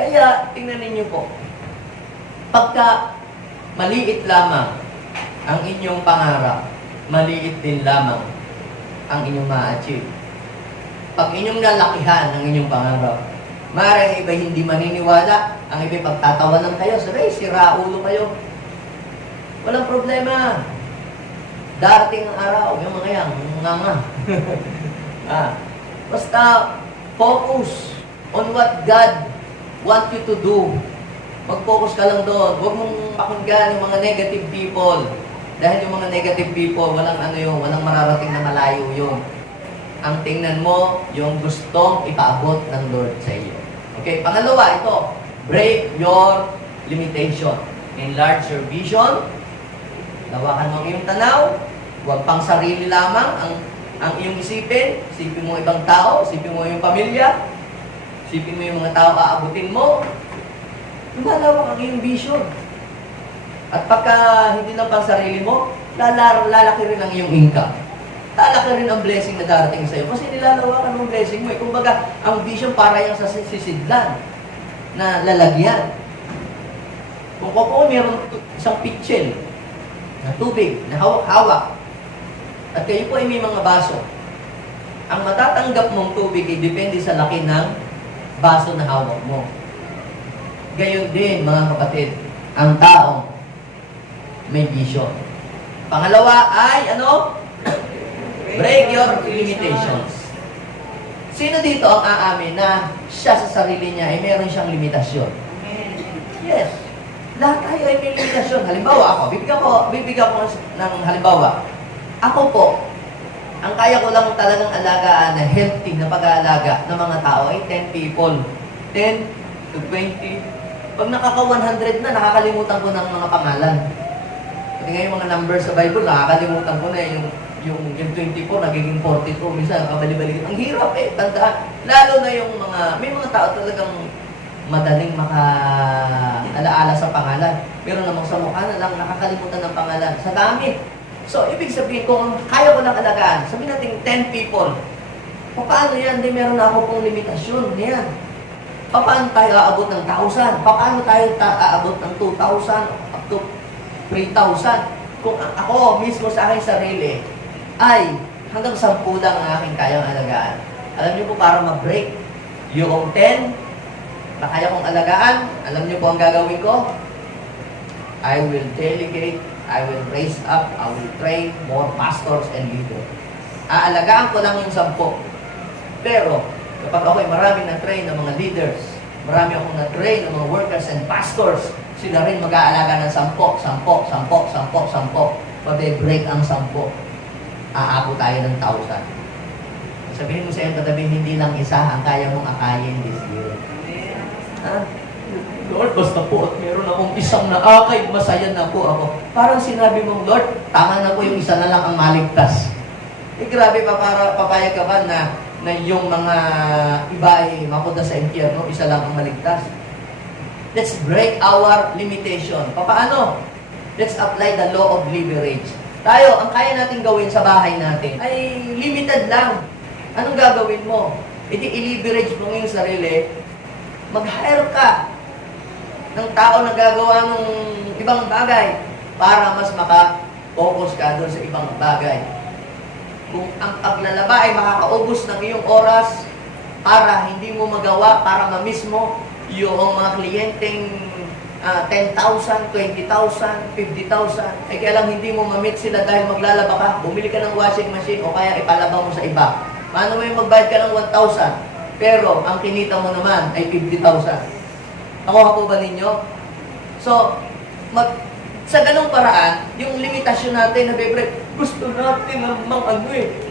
Kaya, tingnan ninyo po, pagka maliit lamang ang inyong pangarap, maliit din lamang ang inyong ma-achieve. Pag inyong nalakihan ang inyong pangarap, maaaring iba hindi maniniwala, ang iba pagtatawanan kayo, sabi, sira ulo kayo. Walang problema. Darating ang araw, yung mga yan, basta focus on what God want you to do. Mag-focus ka lang doon. Huwag mong pakinggan yung mga negative people. Dahil yung mga negative people, walang walang mararating na malayo yun. Ang tingnan mo, yung gustong ipaabot ng Lord sa iyo. Okay, pangalawa, ito, break your limitation. Enlarge your vision. Lawakan mo ang iyong tanaw. Huwag pang sarili lamang ang ang iyong isipin, isipin mo ibang tao, isipin mo yung pamilya, isipin mo yung mga tao aabutin mo, lumalawak ang iyong vision. At pagka hindi lang pang sarili mo, lalaki rin ang iyong income. Lalaki rin ang blessing na darating sa iyo. Kasi nilalawakan ng blessing mo. Kumbaga, ang vision para yung sa sisidlan na lalagyan. Kung po mayroon isang pitchel na tubig, na hawak-hawak, at kayo po ay may mga baso, ang matatanggap mong tubig ay depende sa laki ng baso na hawak mo. Gayon din, mga kapatid, ang taong may vision. Pangalawa ay, ano? Break your limitations. Sino dito ang aamin na siya sa sarili niya ay meron siyang limitasyon? Yes. Lahat tayo ay may limitasyon. Halimbawa ako, bibigyan ko ng halimbawa. Ako po, ang kaya ko lang talagang alagaan na healthy na pag-aalaga ng mga tao ay 10 people. 10 to 20. Pag nakaka-100 na, nakakalimutan ko ng mga pangalan. Pati nga yung mga numbers sa Bible, nakakalimutan ko na yung 24, nagiging 42. Minsan, kabali-balik. Ang hirap eh, tandaan. Lalo na yung may mga tao talagang madaling maka-alaala sa pangalan. Pero namang sa mukha na lang, nakakalimutan ng pangalan. Sa dami. So, ibig sabihin, kung kaya ko lang alagaan, sabihin natin 10 people, paano yan? Hindi meron na ako pong limitasyon. Yan. Paano tayo aabot ng 1,000? Paano tayo aabot ng 2,000 up to 3,000? Kung ako mismo sa aking sarili, ay hanggang 10 lang ang aking kayang alagaan. Alam niyo po, para ma-break yung 10 na kaya kong alagaan, alam niyo po ang gagawin ko? I will delegate, I will raise up, I will train more pastors and leaders. Aalagaan ko lang yung 10. Pero, kapag ako'y marami na-train ng mga leaders, marami akong na-train ng mga workers and pastors, sila rin mag-aalaga ng 10. Pabibreak ang 10. Aabot tayo ng 1,000. Sabihin mo sa iyong katabi, hindi lang isa ang kaya mong akayin this year. Ha? Lord, basta po at meron akong isang naakay, masaya na po ako. Parang sinabi mong, Lord, tama na po yung isa na lang ang maligtas. Eh grabe pa, papayag ka ba na yung mga iba ay mapunta sa impyerno, isa lang ang maligtas? Let's break our limitation. Paano? Let's apply the law of leverage. Tayo, ang kaya natin gawin sa bahay natin ay limited lang. Anong gagawin mo? I-leverage mo yung sarili. Mag-hire ka ng tao na gagawa ng ibang bagay para mas maka-focus ka doon sa ibang bagay. Kung ang paglalaba ay makakaubos ng iyong oras para hindi mo magawa, para ma-miss mo yung mga kliyenteng 10,000, 20,000, 50,000, eh kaya lang hindi mo ma-meet sila dahil maglalaba ka, bumili ka ng washing machine o kaya ipalaba mo sa iba. Paano mo yung magbayad ka ng 1,000, pero ang kinita mo naman ay 50,000? Nakuha po ba ninyo? So, sa ganong paraan, yung limitasyon natin na gusto natin namang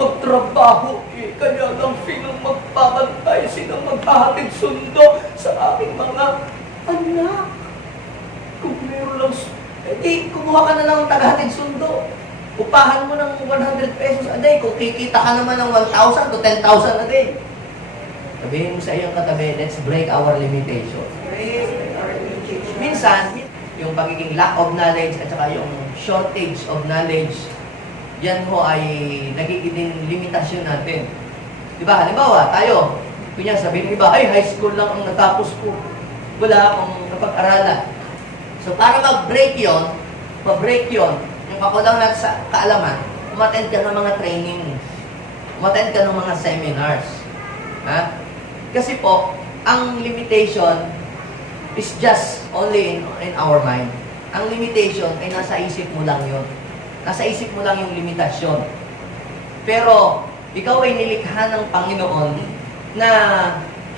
magtrabaho kaya lang sinong magpapantay, sinong maghahatid sundo sa aking mga anak. Kung meron lang, kumuha ka na lang ng tagahatid sundo. Upahan mo ng 100 pesos a day. Kung kikita ka naman ng 1,000 to 10,000 a day. Sabihin mo sa iyong katabi, let's break our limitation. Minsan, yung pagiging lack of knowledge at saka yung shortage of knowledge, yan ho ay nagiging limitasyon natin. Diba? Halimbawa, tayo, kunya sabihin ng iba, ay high school lang ang natapos ko. Wala akong napag-aralan. So, para mag-break yun, yung kakulang natin sa kaalaman, umattend ka ng mga training, umattend ka ng mga seminars. Ha? Kasi po, ang limitation is just only in our mind. Ang limitation ay nasa isip mo lang yun. Nasa isip mo lang yung limitasyon. Pero, ikaw ay nilikha ng Panginoon na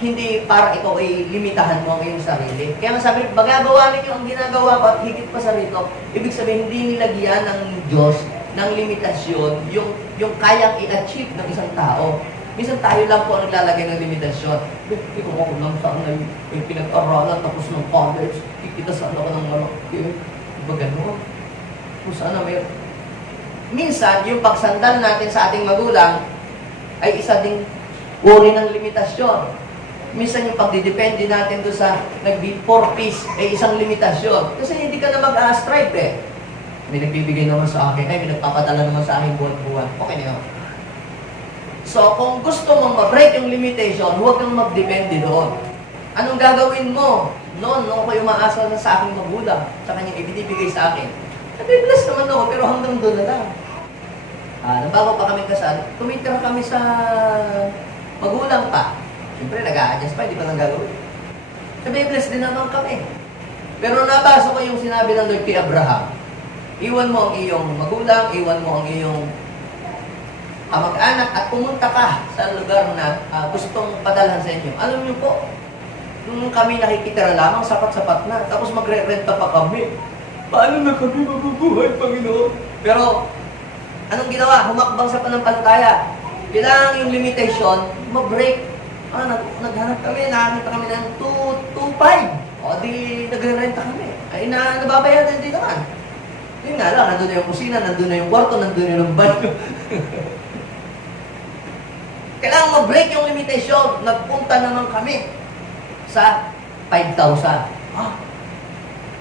hindi para ikaw ay limitahan mo ang iyong sarili. Kaya nga sabi, magagawa ninyo ang ginagawa ko at higit pa sa rito, ibig sabihin, hindi nilagyan ng Diyos ng limitasyon yung kayang i-achieve ng isang tao. Minsan tayo lang po ang naglalagay ng limitasyon. Ikaw ako lang saan na yung pinag-aralan tapos ng college, kikita saan ako ng malaki. Diba gano'n? Kung saan na may... Minsan, yung pagsandal natin sa ating magulang, ay isa ding uri ng limitasyon. Minsan yung pagdidepende natin doon sa nag-be-for peace ay isang limitasyon. Kasi hindi ka na mag-strive eh. May nagbibigay naman sa akin, may nagpapadala naman sa akin buwan-buwan. Okay na yun. So, kung gusto mong ma-break yung limitation, huwag kang mag-depende doon. Anong gagawin mo? Noon ako umaasa na sa aking magulang, sa kanyang ibinibigay sa akin. Nabibless naman ako, pero hanggang doon na lang. Bago pa kami kasal, tumitira kami sa magulang pa. Siyempre, nag-a-adjust pa, hindi pa nang gagawin. Nabibless din naman kami. Pero nabasa ko yung sinabi ng Lord kay Abraham, iwan mo ang iyong magulang, iwan mo ang iyong kamag-anak at pumunta ka sa lugar na gustong padalhan sa inyo. Alam niyo po, nung kami nakikitira lamang, sapat-sapat na. Tapos magre-renta pa kami. Paano na kami mabubuhay, Panginoon? Pero, anong ginawa? Humakbang sa panampalataya. Kailangan yung limitation, ma-break. Naghanap kami, nakakita kami ng 2.5. O di, nagre-renta kami. Ay, nababayaran din naman. Yun nga lang, nandun na yung kusina, nandun na yung kwarto, nandun na yung banyo. Kailangan ma-break yung limitation. Nagpunta naman kami sa 5,000.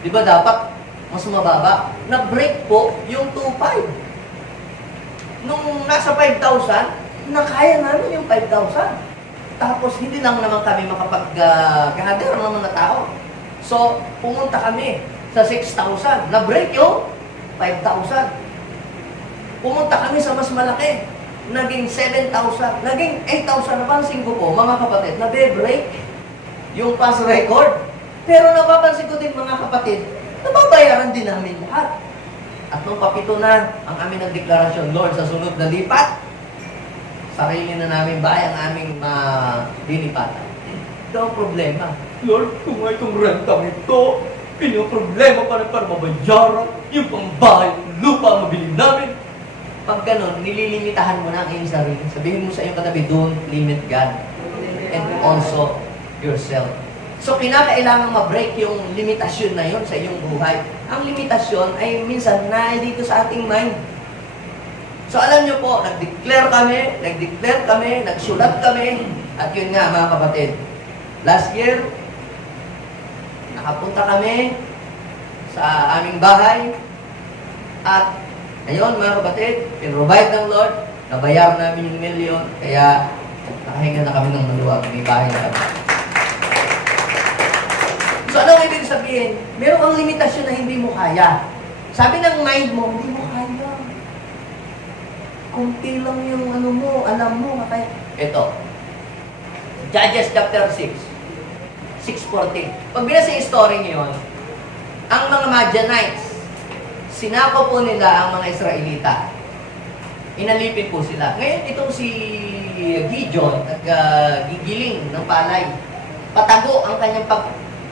Di ba dapat mas mababa? Nag-break po yung 2,500. Nung nasa 5,000, nakaya namin yung 5,000. Tapos hindi lang naman kami makapag-gather naman na tao. So, pumunta kami sa 6,000. Na-break yung 5,000. Pumunta kami sa mas malaki. Naging 7,000. Naging 8,000. Napansin ko po, mga kapatid, nabe-break yung past record. Pero napapansin ko din, mga kapatid, nababayaran din namin lahat. At nung papito na ang aming nagdeklarasyon, Lord, sa sunod na lipat, sarili na namin bahay ang aming dinipatan. Ito ang problema. Lord, kung itong renta nito, pinoproblema pa rin para mabayaran yung pangbahay ng lupa ang mabili namin. Pag ganun, nililimitahan mo na ang iyong sarili. Sabihin mo sa iyong katabi, don't limit God and also yourself. So, kinakailangan ma-break yung limitasyon na yun sa iyong buhay. Ang limitasyon ay minsan na dito sa ating mind. So, alam nyo po, nag-declare kami, nagsulat kami, at yun nga, mga kapatid. Last year, nakapunta kami sa aming bahay, at ngayon, mga kapatid, pinrovide ng Lord, nabayaran namin yung milyon, kaya nakahinga na kami ng maluwag, may bahay na kami. So, ano ibig sabihin? Meron kang limitasyon na hindi mo kaya. Sabi ng mind mo, hindi mo kaya. Kunti lang yung alam mo, kaya. Ito, Judges chapter 6, 6:14. Pag binasa yung story ngayon, ang mga Madianites, sinako po nila ang mga Israelita. Inalipin po sila. Ngayon, itong si Gideon, gigiling ng palay. Patago ang kanyang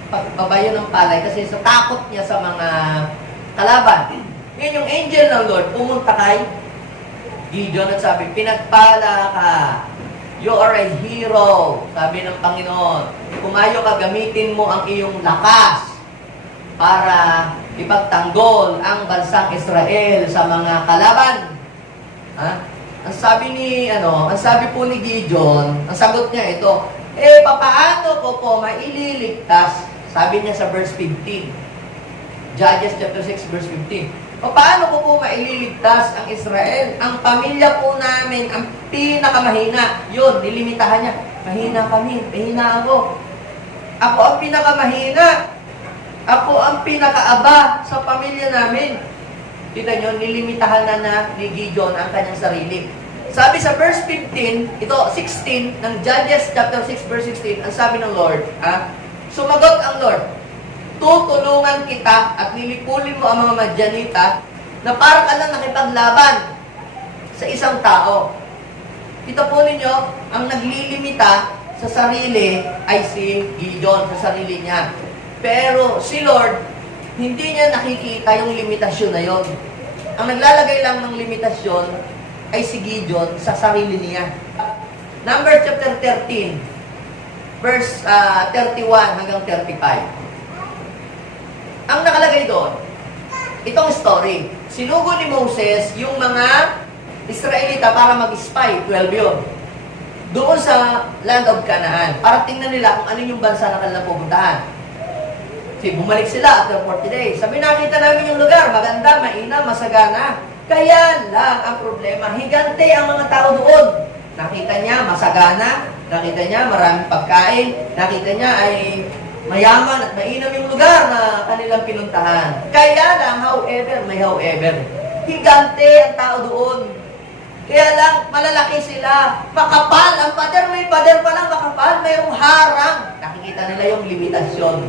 pagbabayo ng palay kasi sa takot niya sa mga kalaban. Ngayon, yung angel ng Lord pumunta kay Gideon at sabi, pinagpala ka. You are a hero. Sabi ng Panginoon, kumayo ka, gamitin mo ang iyong lakas para ipagtanggol ang bansang Israel sa mga kalaban. Ang sabi po ni Gideon, ang sagot niya ito, papaano ko po maililigtas? Sabi niya sa verse 15. Judges chapter 6 verse 15. Paano ko po maililigtas ang Israel? Ang pamilya po namin, ang pinakamahina. Yun, nilimitahan niya. Mahina kami, mahina ako. Ako ang pinakamahina. Ako ang pinakaaba sa pamilya namin. Kita nyo, nilimitahan na ni Gideon ang kanyang sarili. Sabi sa verse 15, ito 16, ng Judges chapter 6 verse 16, ang sabi ng Lord, sumagot ang Lord, tutulungan kita at nilipulin mo ang mga Madianita na para ka lang nakipaglaban sa isang tao. Kita po ninyo, ang naglilimita sa sarili ay si Gideon sa sarili niya. Pero si Lord, hindi niya nakikita yung limitasyon na yon. Ang naglalagay lang ng limitasyon ay si Gideon sa sarili niya. Numbers chapter 13, verse 31 hanggang 35. Ang nakalagay doon, itong story, sinugo ni Moses yung mga Israelita para mag-spy, 12 yun. doon sa land of Canaan para tingnan nila kung ano yung bansa na kanilang pupuntahan. Kasi bumalik sila after 40 days. Sabi, nakita namin yung lugar, maganda, mainam, masagana. Kaya lang ang problema, higante ang mga tao doon. Nakita niya, masagana, nakita niya, maraming pagkain, nakita niya ay mayaman at mainam yung lugar na kanilang pinuntahan. Kaya lang, may however, higante ang tao doon. Kaya lang, malalaki sila. Makapal. Ang pader, may pader pa lang makapal. Mayroong harang. Nakikita nila yung limitasyon.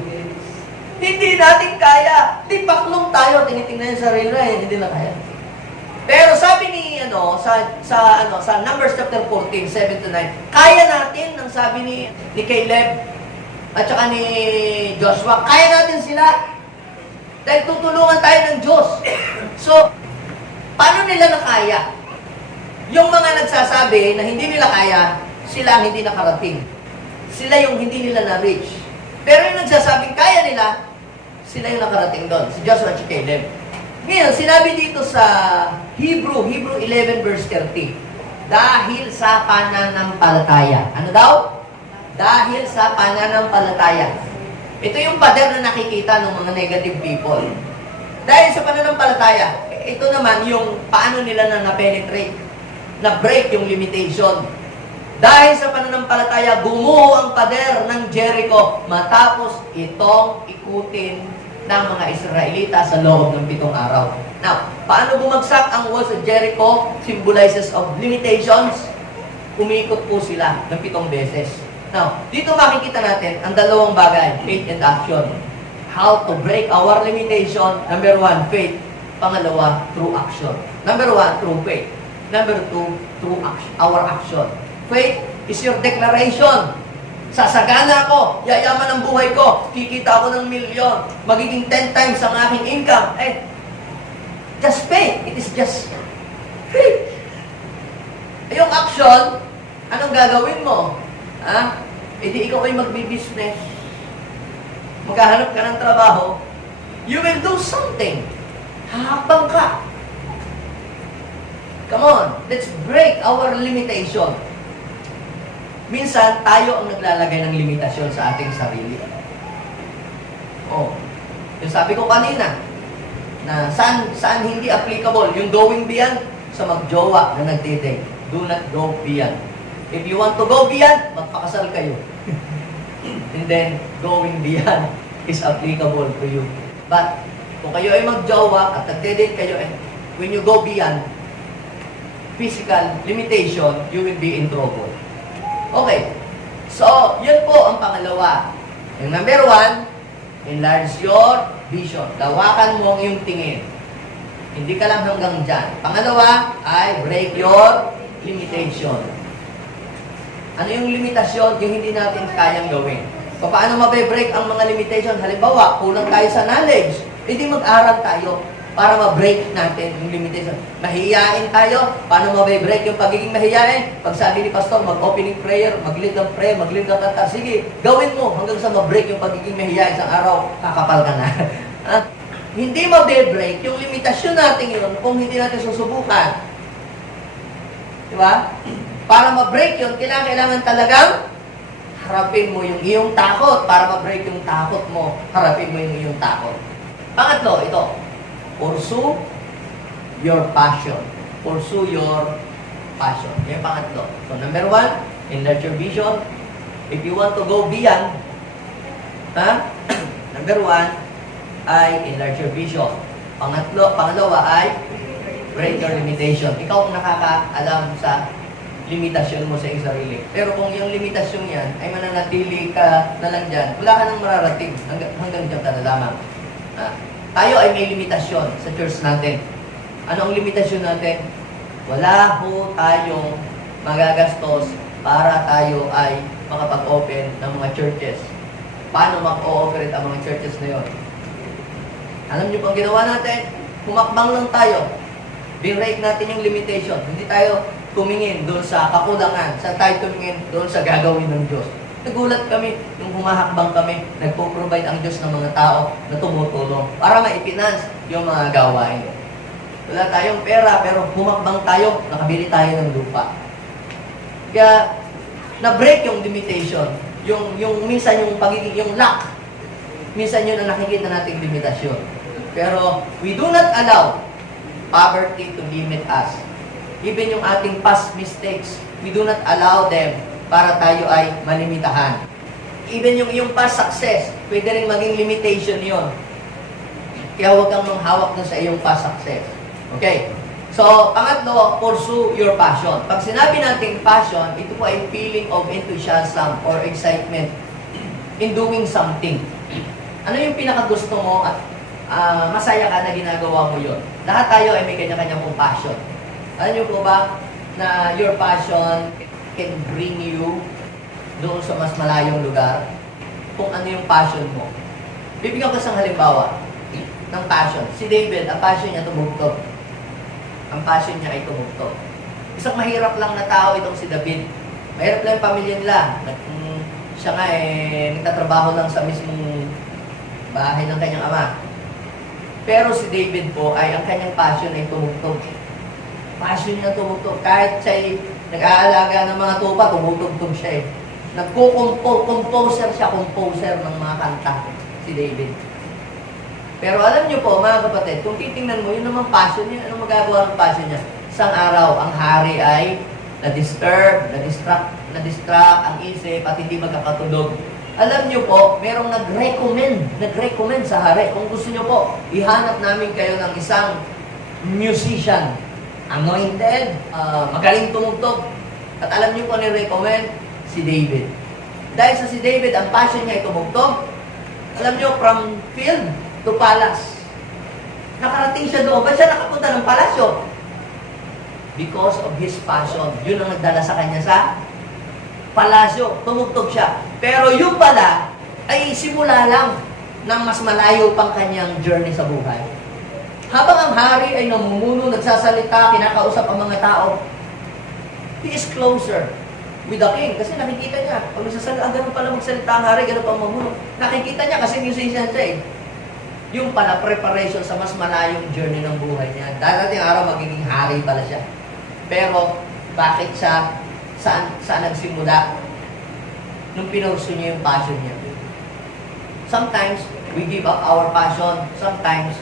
Hindi natin kaya. Tipaklong tayo. Tinitingnan yung sarili na hindi na kaya. Pero sabi ni, sa Numbers chapter 14, 7-9, kaya natin, ang sabi ni Caleb, at saka ni Joshua, kaya natin sila. Dahil tutulungan tayo ng Diyos. So, paano nila nakaya? Yung mga nagsasabi na hindi nila kaya, sila ang hindi nakarating. Sila yung hindi nila na-reach. Pero yung nagsasabing kaya nila, sila yung nakarating doon. Si Joshua at si Caleb. Ngayon, sinabi dito sa Hebrew 11 verse 30, dahil sa pananampalataya. Ano daw? Dahil sa pananampalataya. Ito yung pader na nakikita ng mga negative people. Dahil sa pananampalataya, ito naman yung paano nila na-penetrate, na-break yung limitation. Dahil sa pananampalataya, gumuho ang pader ng Jericho matapos itong ikutin ng mga Israelita sa loob ng 7 araw. Now, paano bumagsak ang walls of Jericho? Symbolizes of limitations. Umikot po sila ng 7 beses. Now, dito makikita natin ang dalawang bagay, faith and action. How to break our limitation. Number 1, faith. Pangalawa, through action. Number 1, through faith. Number 2, through action, our action. Faith is your declaration. Sasagana ako, yayaman ang buhay ko, kikita ako ng milyon, magiging 10 times ang aking income. Just faith. It is just faith. Yung action, anong gagawin mo? Di ikaw ay magbi-business, maghahanap ka ng trabaho, you will do something. Hahakbang ka. Come on, let's break our limitation. Minsan, tayo ang naglalagay ng limitasyon sa ating sarili. Yung sabi ko kanina, na saan hindi applicable, yung going beyond sa magjowa na nagtitake. Do not go beyond. If you want to go beyond, magpakasal kayo. And then, going beyond is applicable to you. But, kung kayo ay magjowa at nagtitake kayo, when you go beyond physical limitation, you will be in trouble. Okay. So, yun po ang pangalawa. Yung number 1, enlarge your vision. Lawakan mo ang iyong tingin. Hindi ka lang hanggang dyan. Pangalawa ay break your limitation. Ano yung limitasyon? Yung hindi natin kayang gawin. So, paano mabe-break ang mga limitation? Halimbawa, kulang tayo sa knowledge. Hindi mag-aral tayo para ma-break natin yung limitation. Mahihiyain tayo, paano mabe-break yung pagiging mahihiyain? Pag sabi ni Pastor, mag-opening prayer, mag-lead ng prayer, mag-lead ng kanta, sige, gawin mo hanggang sa ma-break yung pagiging mahihiyain. Isang araw, kakapal ka na. Hindi mabe-break yung limitasyon natin yun kung hindi natin susubukan. Di ba? Para ma-break yun, kailangan talagang harapin mo yung iyong takot. Para ma-break yung takot mo, harapin mo yung iyong takot. Pangatlo, ito. Pursue your passion. Pursue your passion. Yan pangatlo. So, number 1, enlarge your vision. If you want to go beyond, number 1 ay enlarge your vision. Pangalawa ay break your limitation. Ikaw ang nakakaalam sa limitasyon mo sa iyong sarili. Pero kung yung limitasyon yan ay mananatili ka na lang dyan, wala ka nang mararating. Hanggang dyan ka na lamang. Tayo ay may limitasyon sa church natin. Ano ang limitasyon natin? Wala ho tayong magagastos para tayo ay makapag-open ng mga churches. Paano mag-ooperate ang mga churches na yun? Alam niyo pang ginawa natin? Humakbang lang tayo. Binrake natin yung limitation. Hindi tayo tumingin doon sa kakulangan. Sa tayo tumingin doon sa gagawin ng Diyos. Nagulat kami, nung humahakbang kami, nagpo-provide ang Diyos ng mga tao na tumutulong para ma-finance yung mga gawain. Wala tayong pera, pero humakbang tayo, nakabili tayo ng lupa. Kaya, na-break yung limitation. Yung minsan yung pagiging, yung lack. Minsan yun ang nakikita nating limitasyon. Pero we do not allow poverty to limit us. Even yung ating past mistakes, we do not allow them para tayo ay malimitahan. Even yung past success, pwede rin maging limitation yon. Kaya huwag kang manghawak dun sa iyong past success. Okay? So, pangatlo, pursue your passion. Pag sinabi natin passion, ito po ay feeling of enthusiasm or excitement in doing something. Ano yung pinakagusto mo at masaya ka na ginagawa mo yun? Lahat tayo ay may kanya-kanyang pong passion. Alam niyo po ba na your passion can bring you doon sa mas malayong lugar? Kung ano yung passion mo. Bibigyan ko isang halimbawa ng passion. Si David, ang passion niya tumugtog. Ang passion niya ay tumugtog. Isang mahirap lang na tao itong si David. Mahirap lang yung pamilya nila. Siya nga nagtatrabaho lang sa mismong bahay ng kanyang ama. Pero si David po ay ang kanyang passion ay tumugtog. Passion niya tumugtog. Kahit siya nag-aalaga ng mga tupa, tumutugtog siya eh. Composer ng mga kanta, si David. Pero alam niyo po, mga kapatid, kung titingnan mo, yun naman passion niya, anong magagawa ng passion niya? Isang araw, ang hari ay na-disturb, na-distract ang isip at hindi magkakatulog. Alam niyo po, merong nag-recommend sa hari. Kung gusto niyo po, ihanap namin kayo ng isang musician, anointed, magaling tumugtog. At alam niyo po, ni-recommend si David. Dahil sa si David, ang passion niya ay tumugtog. Alam niyo, from field to palace. Nakarating siya doon. Ba't siya nakapunta ng palasyo? Because of his passion. Yun ang nagdala sa kanya sa palasyo. Tumugtog siya. Pero yung pala, ay simula lang ng mas malayo pang kanyang journey sa buhay. Habang ang hari ay namumuno, nagsasalita, kinakausap ang mga tao, he is closer with the king. Kasi nakikita niya, pag nagsasalita, ganun pala magsalita ang hari, ganun pa mamuno. Nakikita niya kasi musician siya eh. Yung pala preparation sa mas malayong journey ng buhay niya. Darating araw magiging hari pala siya. Pero bakit siya saan nagsimula? Nung pinurso niya yung passion niya. Sometimes we give up our passion. Sometimes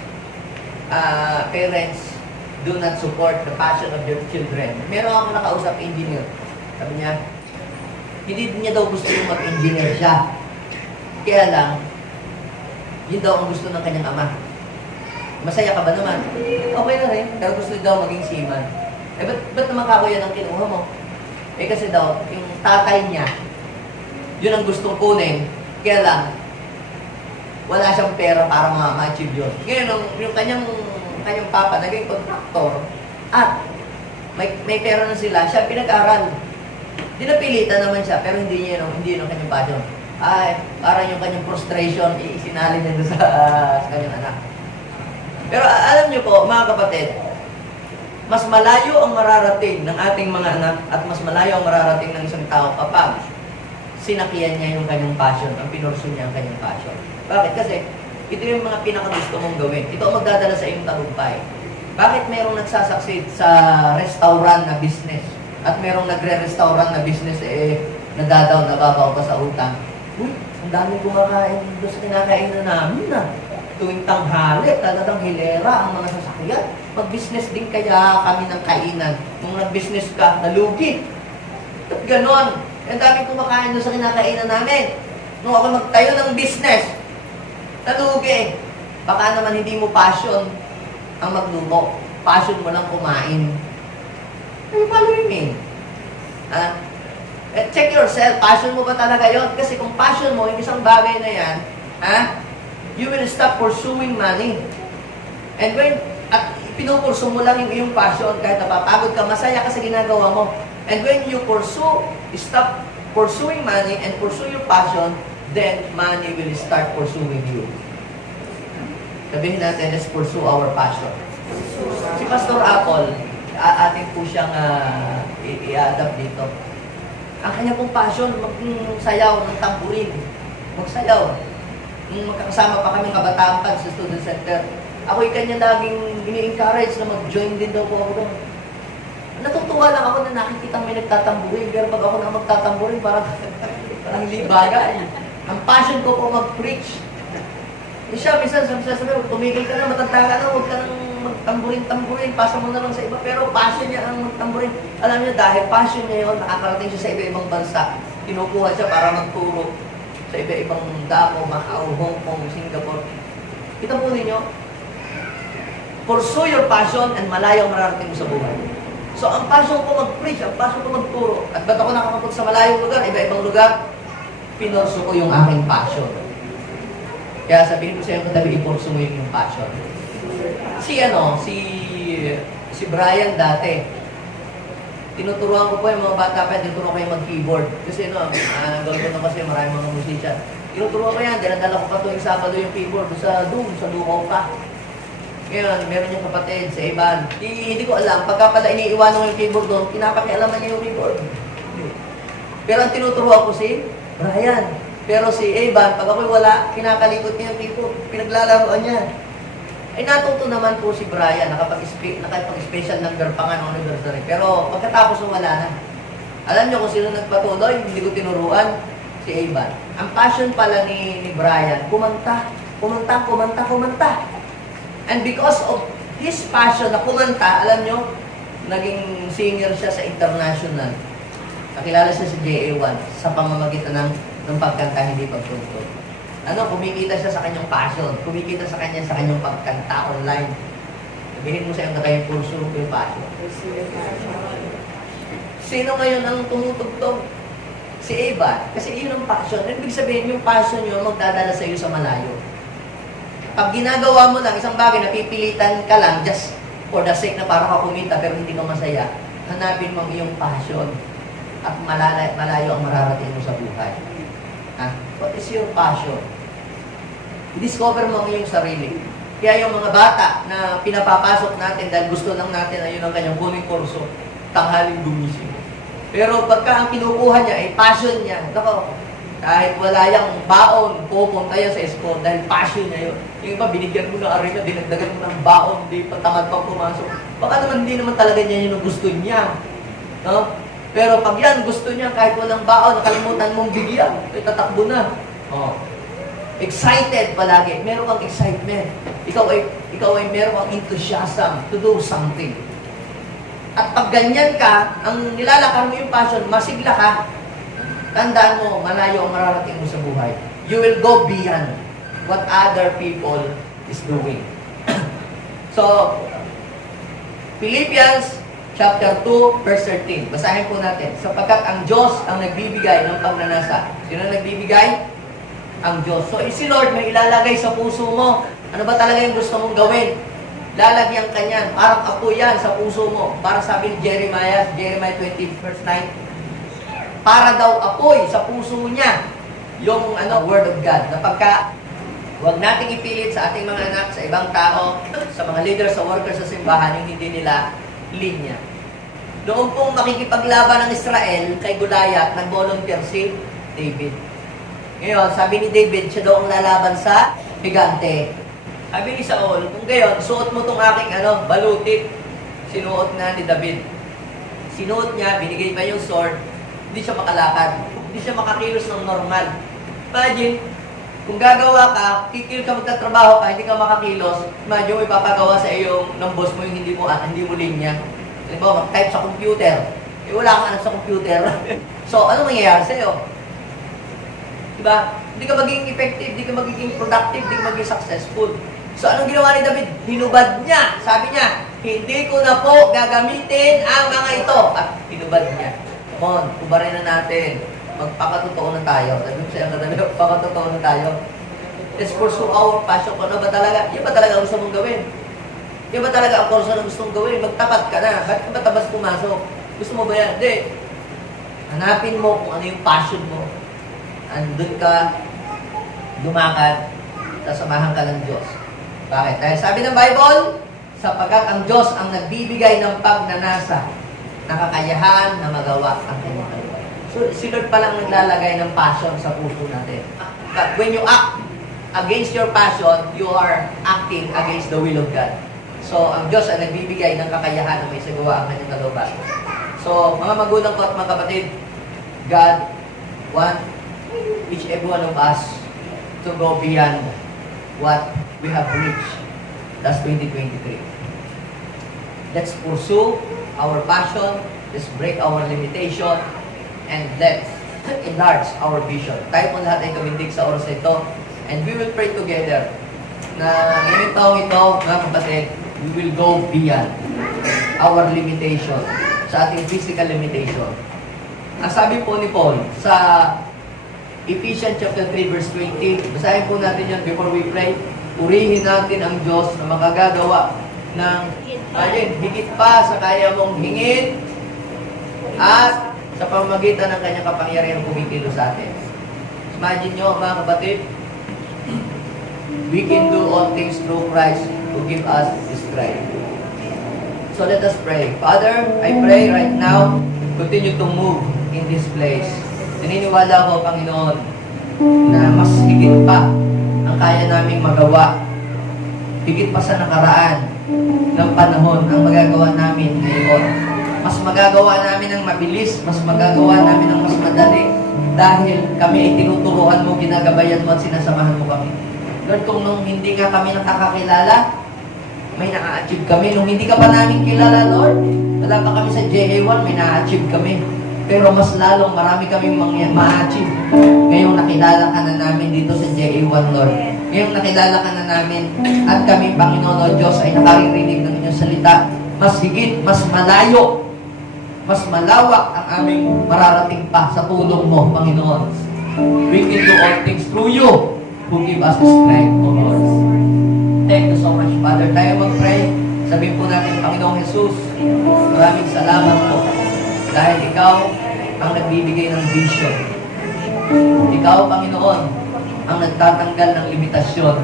parents do not support the passion of their children. Meron akong nakausap engineer. Sabi niya, hindi niya daw gusto yung mag-engineer siya. Kaya lang, yun daw ang gusto ng kanyang ama. Masaya ka ba naman? Okay na rin. Pero gusto daw maging seaman. Eh, ba't naman kako yan ang kinuha mo? Eh, kasi daw, yung tatay niya, yun ang gustong kunin. Kaya lang, wala siyang pera para ma-achieve yun. Ngayon, yung kanyang papa, naging contractor, at may pera na sila, siya pinag-aral. Dinapilitan naman siya, pero hindi yun ang kanyang passion. Ay, parang yung kanyang frustration, isinali niya sa kanyang anak. Pero alam niyo po, mga kapatid, mas malayo ang mararating ng ating mga anak at mas malayo ang mararating ng isang tao kapag sinakiyan niya yung kanyang passion, ang pinurso niya ang kanyang passion. Bakit? Kasi ito yung mga pinakagusto mong gawin. Ito ang magdadala sa iyong tagumpay. Bakit merong nagsasucceed sa restaurant na business at merong nagre-restaurant na business nababaw pa sa utang? Uy, ang daming kumakain doon sa kinakainan namin na. Tuwing tanghali, talagang hilera ang mga sasakyan. Mag-business din kaya kami ng kainan. Nung nag-business ka, nalugi. At ganon. Ang daming kumakain doon sa kinakainan namin. Nung ako magtayo ng business, nalugi. Baka naman hindi mo passion ang magluto. Passion mo lang kumain. Ay, following me. Check yourself, passion mo ba talaga yon? Kasi kung passion mo, yung isang bagay na yan, you will stop pursuing money. And when, at pinupurso mo lang yung iyong passion, kahit napapagod ka, masaya ka sa ginagawa mo. And when you stop pursuing money and pursue your passion, then money will start pursuing you. Sabihin natin, let's pursue our passion. Si Pastor Apple, atin po siyang i-adapt dito. Ang kanya pong passion, magsayaw ng tamburin. Magsayaw. Magkakasama pa kami kabataan pa sa student center. Ako'y kanya laging ini-encourage na mag-join din daw po ako doon. Natutuwa lang ako na nakikita may nagtatambuhin, pero pag ako na magtatambuhin, parang hindi bagay. Ang passion ko po mag-preach. Siya, minsan sabi, tumigil ka na, matanda ka na, huwag ka nang magtamburin-tamburin, pasa mo na lang sa iba. Pero passion niya ang magtamburin. Alam niyo, dahil passion niya yun, nakakarating siya sa iba-ibang bansa. Kinukuha siya para magturo sa iba-ibang dako, Macau, Hong Kong, Singapore. Kita po ninyo, pursue your passion and malayo ang mararating mo sa buhay. So, ang passion ko mag-preach, ang passion ko magturo. At ba't ako nakakapunta sa malayong lugar, iba-ibang lugar? Pinurso ko yung aking passion. Kaya sabihin ko sa iyo, kung ipurso mo yung passion. Si Brian dati, tinuturuan ko po yung mga bata pa, tinuturuan ko yung mag-keyboard. Kasi gawin ko na kasi maraming mga musician. Tinuturuan ko yan, dinadala ko pa tuwing Sabado yung keyboard sa Dukaw pa. Ngayon, meron yung kapatid, sa Iban. Hindi ko alam, pagka pala iniiwanan ko yung keyboard doon, pinapakialaman niya yung keyboard. Pero ang tinuturuan ko si Brian. Pero si Evan, pag ako'y wala, kinakalikot niya yung keyboard, pinaglalaroan niya. Ay natuto naman po si Brian, nakapag-special number pa nga ng anniversary. Pero pagkatapos wala na. Alam niyo kung sino nagpatuloy, hindi ko tinuruan, si Evan. Ang passion pala ni Brian, kumanta. And because of his passion na kumanta, alam niyo, naging singer siya sa international. Nakilala siya sa JA1 sa pamamagitan ng pagkanta, hindi pagtugtog. Kumikita siya sa kanyang passion. Kumikita sa kanyang pagkanta online. Sabihin mo sa iyong kanyang kurso, yung passion. Sino ngayon ang tumutugtog? Si Eva. Kasi yun ang passion. Ibig sabihin, yung passion yun magdadala sa iyo sa malayo. Pag ginagawa mo lang isang bagay, napipilitan ka lang just for the sake na para ka kumita pero hindi ka masaya, hanapin mo ang iyong passion at malayo ang mararating mo sa buhay. What is your passion? I-discover mo ang iyong sarili. Kaya yung mga bata na pinapapasok natin dahil gusto lang natin na yun ang kanyang buong kurso, tanghaling gumising. Pero pagka ang kinukuha niya ay passion niya, kahit wala yung baon, pupunta yan sa school dahil passion niya yun. Yung iba, binigyan mo ng arena, dinagdagan mo ng baon, di pa tamad pa pumasok. Baka naman hindi naman talaga niya yun ang gusto niya. No? Pero pag yan, gusto niya, kahit walang baon, nakalimutan mong bigyan, ay tatakbo na. Excited palagi. Meron kang excitement. Ikaw ay meron kang enthusiasm to do something. At pag ganyan ka, ang nilalakar mo yung passion, masigla ka, tandaan mo, malayo ang mararating mo sa buhay. You will go beyond what other people is doing. So, Philippians chapter 2, verse 13. Basahin po natin. Sapagkat ang Diyos ang nagbibigay ng pagnanasa. Sino nagbibigay? Ang Diyos. So, si Lord may ilalagay sa puso mo. Ano ba talaga yung gusto mong gawin? Lalagyan ka niyan. Parang apo yan sa puso mo. Para sabi ni Jeremiah 20, verse 9. Para daw apoy sa puso niya yung Word of God. Na pagka huwag nating ipilit sa ating mga anak, sa ibang tao, sa mga leaders, sa workers sa simbahan, yung hindi nila linya. Noong pong makikipaglaban ng Israel kay Goliath, nag-volunteer si David. Ngayon, sabi ni David, siya daw ang lalaban sa higante. Sabi ni Saul, kung gayon, suot mo tong aking balutik. Sinuot na ni David. Sinuot niya, binigay pa yung sword, hindi siya makalakad. Hindi siya makakilos ng normal. Imagine, kung gagawa ka, kikil ka magtatrabaho ka, hindi ka makakilos, imagine mo ipapagawa sa iyo ng boss mo yung hindi mo linya. Halimbawa, mag-type sa computer. Wala kang anak sa computer. So, ano mangyayari sa iyo? Diba? Hindi ka magiging effective, hindi ka magiging productive, hindi ka magiging successful. So, anong ginawa ni David? Hinubad niya. Sabi niya, hindi ko na po gagamitin ang mga ito. At hinubad niya. Come on, kubarin na natin. Magpakatotoo na tayo. Sabi ko sa'yo, magpakatotoo na tayo. Let's pursue our passion. Ano ba talaga? Yan ba talaga gusto mong gawin? Yan ba talaga ang kurso na gusto mong gawin? Magtapat ka na. Bakit ka ba tabas pumasok? Gusto mo ba yan? Hindi. Hanapin mo kung ano yung passion mo. Andun ka, dumakad, sasamahan ka ng Diyos. Bakit? Dahil sabi ng Bible, sapagkat ang Diyos ang nagbibigay ng pagnanasa, nakakayahan na magawa ang kanyang kalooban. So, si Lord palang naglalagay ng passion sa puso natin. But when you act against your passion, you are acting against the will of God. So, ang Diyos ay nagbibigay ng kakayahan na may sagawa ang kanyang kalooban. So, mga magulang ko at mga kapatid, God want each every one of us to go beyond what we have reached. That's 2023. Let's pursue our passion, let's break our limitation, and let's enlarge our vision. Tayo po lahat ay tumindig sa oras na ito, and we will pray together na ngayong taong ito, mga kapatid, we will go beyond our limitation, sa ating physical limitation. Ang sabi po ni Paul sa Ephesians chapter 3 verse 20, basahin po natin yan before we pray. Purihin natin ang Diyos na makagagawa ng higit pa sa kaya mong hingin at sa pamamagitan ng kanyang kapangyarihan kumikilo sa atin. Imagine nyo, mga kapatid, we can do all things through Christ who give us His strength. So let us pray. Father, I pray right now, continue to move in this place. Naniniwala ko, Panginoon, na mas higit pa ang kaya naming magawa. Higit pa sa nakaraan ng panahon ang magagawa namin ngayon. Mas magagawa namin ng mabilis, mas magagawa namin ng mas madali dahil kami ay tinuturuan mo, ginagabayan mo at sinasamahan mo kami. Lord, kung nung hindi nga kami nakakakilala, may na-achieve kami. Nung hindi ka pa namin kilala, Lord, wala pa kami sa JA1, may na-achieve kami. Pero mas lalong marami kaming ma-achieve. Ngayong nakilala ka na namin dito sa JA1, Lord. Ngayong nakilala ka na namin at kami, Panginoon o Diyos, ay nakaririnig ng inyong salita. Mas higit, mas malayo, mas malawak ang aming mararating pa sa tulong mo, Panginoon. We can do all things through you who give us the strength, O Lord. Thank you so much, Father. Tayo mag-pray. Sabihin po natin, Panginoong Jesus, maraming salamat po. Dahil Ikaw ang nagbibigay ng vision. Ikaw, Panginoon, ang nagtatanggal ng limitasyon.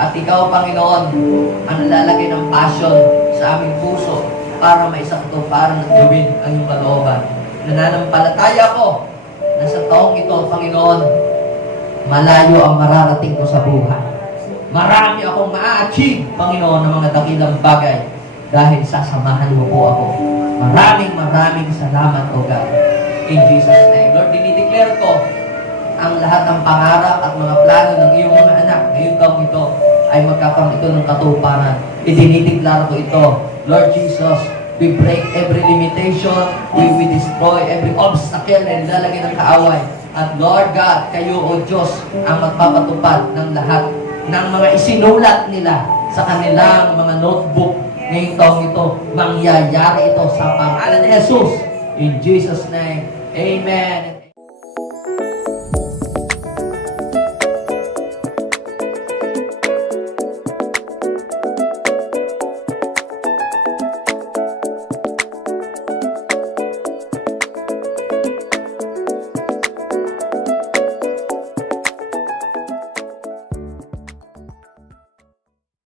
At Ikaw, Panginoon, ang nalalagay ng passion sa aming puso para maisaktuparan at gawin ang iyong kalooban. Nananampalataya ko na sa taong ito, Panginoon, malayo ang mararating ko sa buhay. Marami akong ma-achieve, Panginoon, ng mga dakilang bagay dahil sasamahan mo po ako. Maraming salamat, O God. In Jesus' name. Lord, dinideclare ko ang lahat ng pangarap at mga plano ng iyong mga anak ngayong taong ito ay magkakaroon ito ng katuparan. Idinideclare ko ito. Lord Jesus, we break every limitation, we destroy every obstacle na nilalagay ng kaaway. At Lord God, kayo, O Diyos, ang magpapatupad ng lahat ng mga isinulat nila sa kanilang mga notebook ngayong taong ito. Mangyayari ito sa pangalan ni Jesus. In Jesus' name, Amen.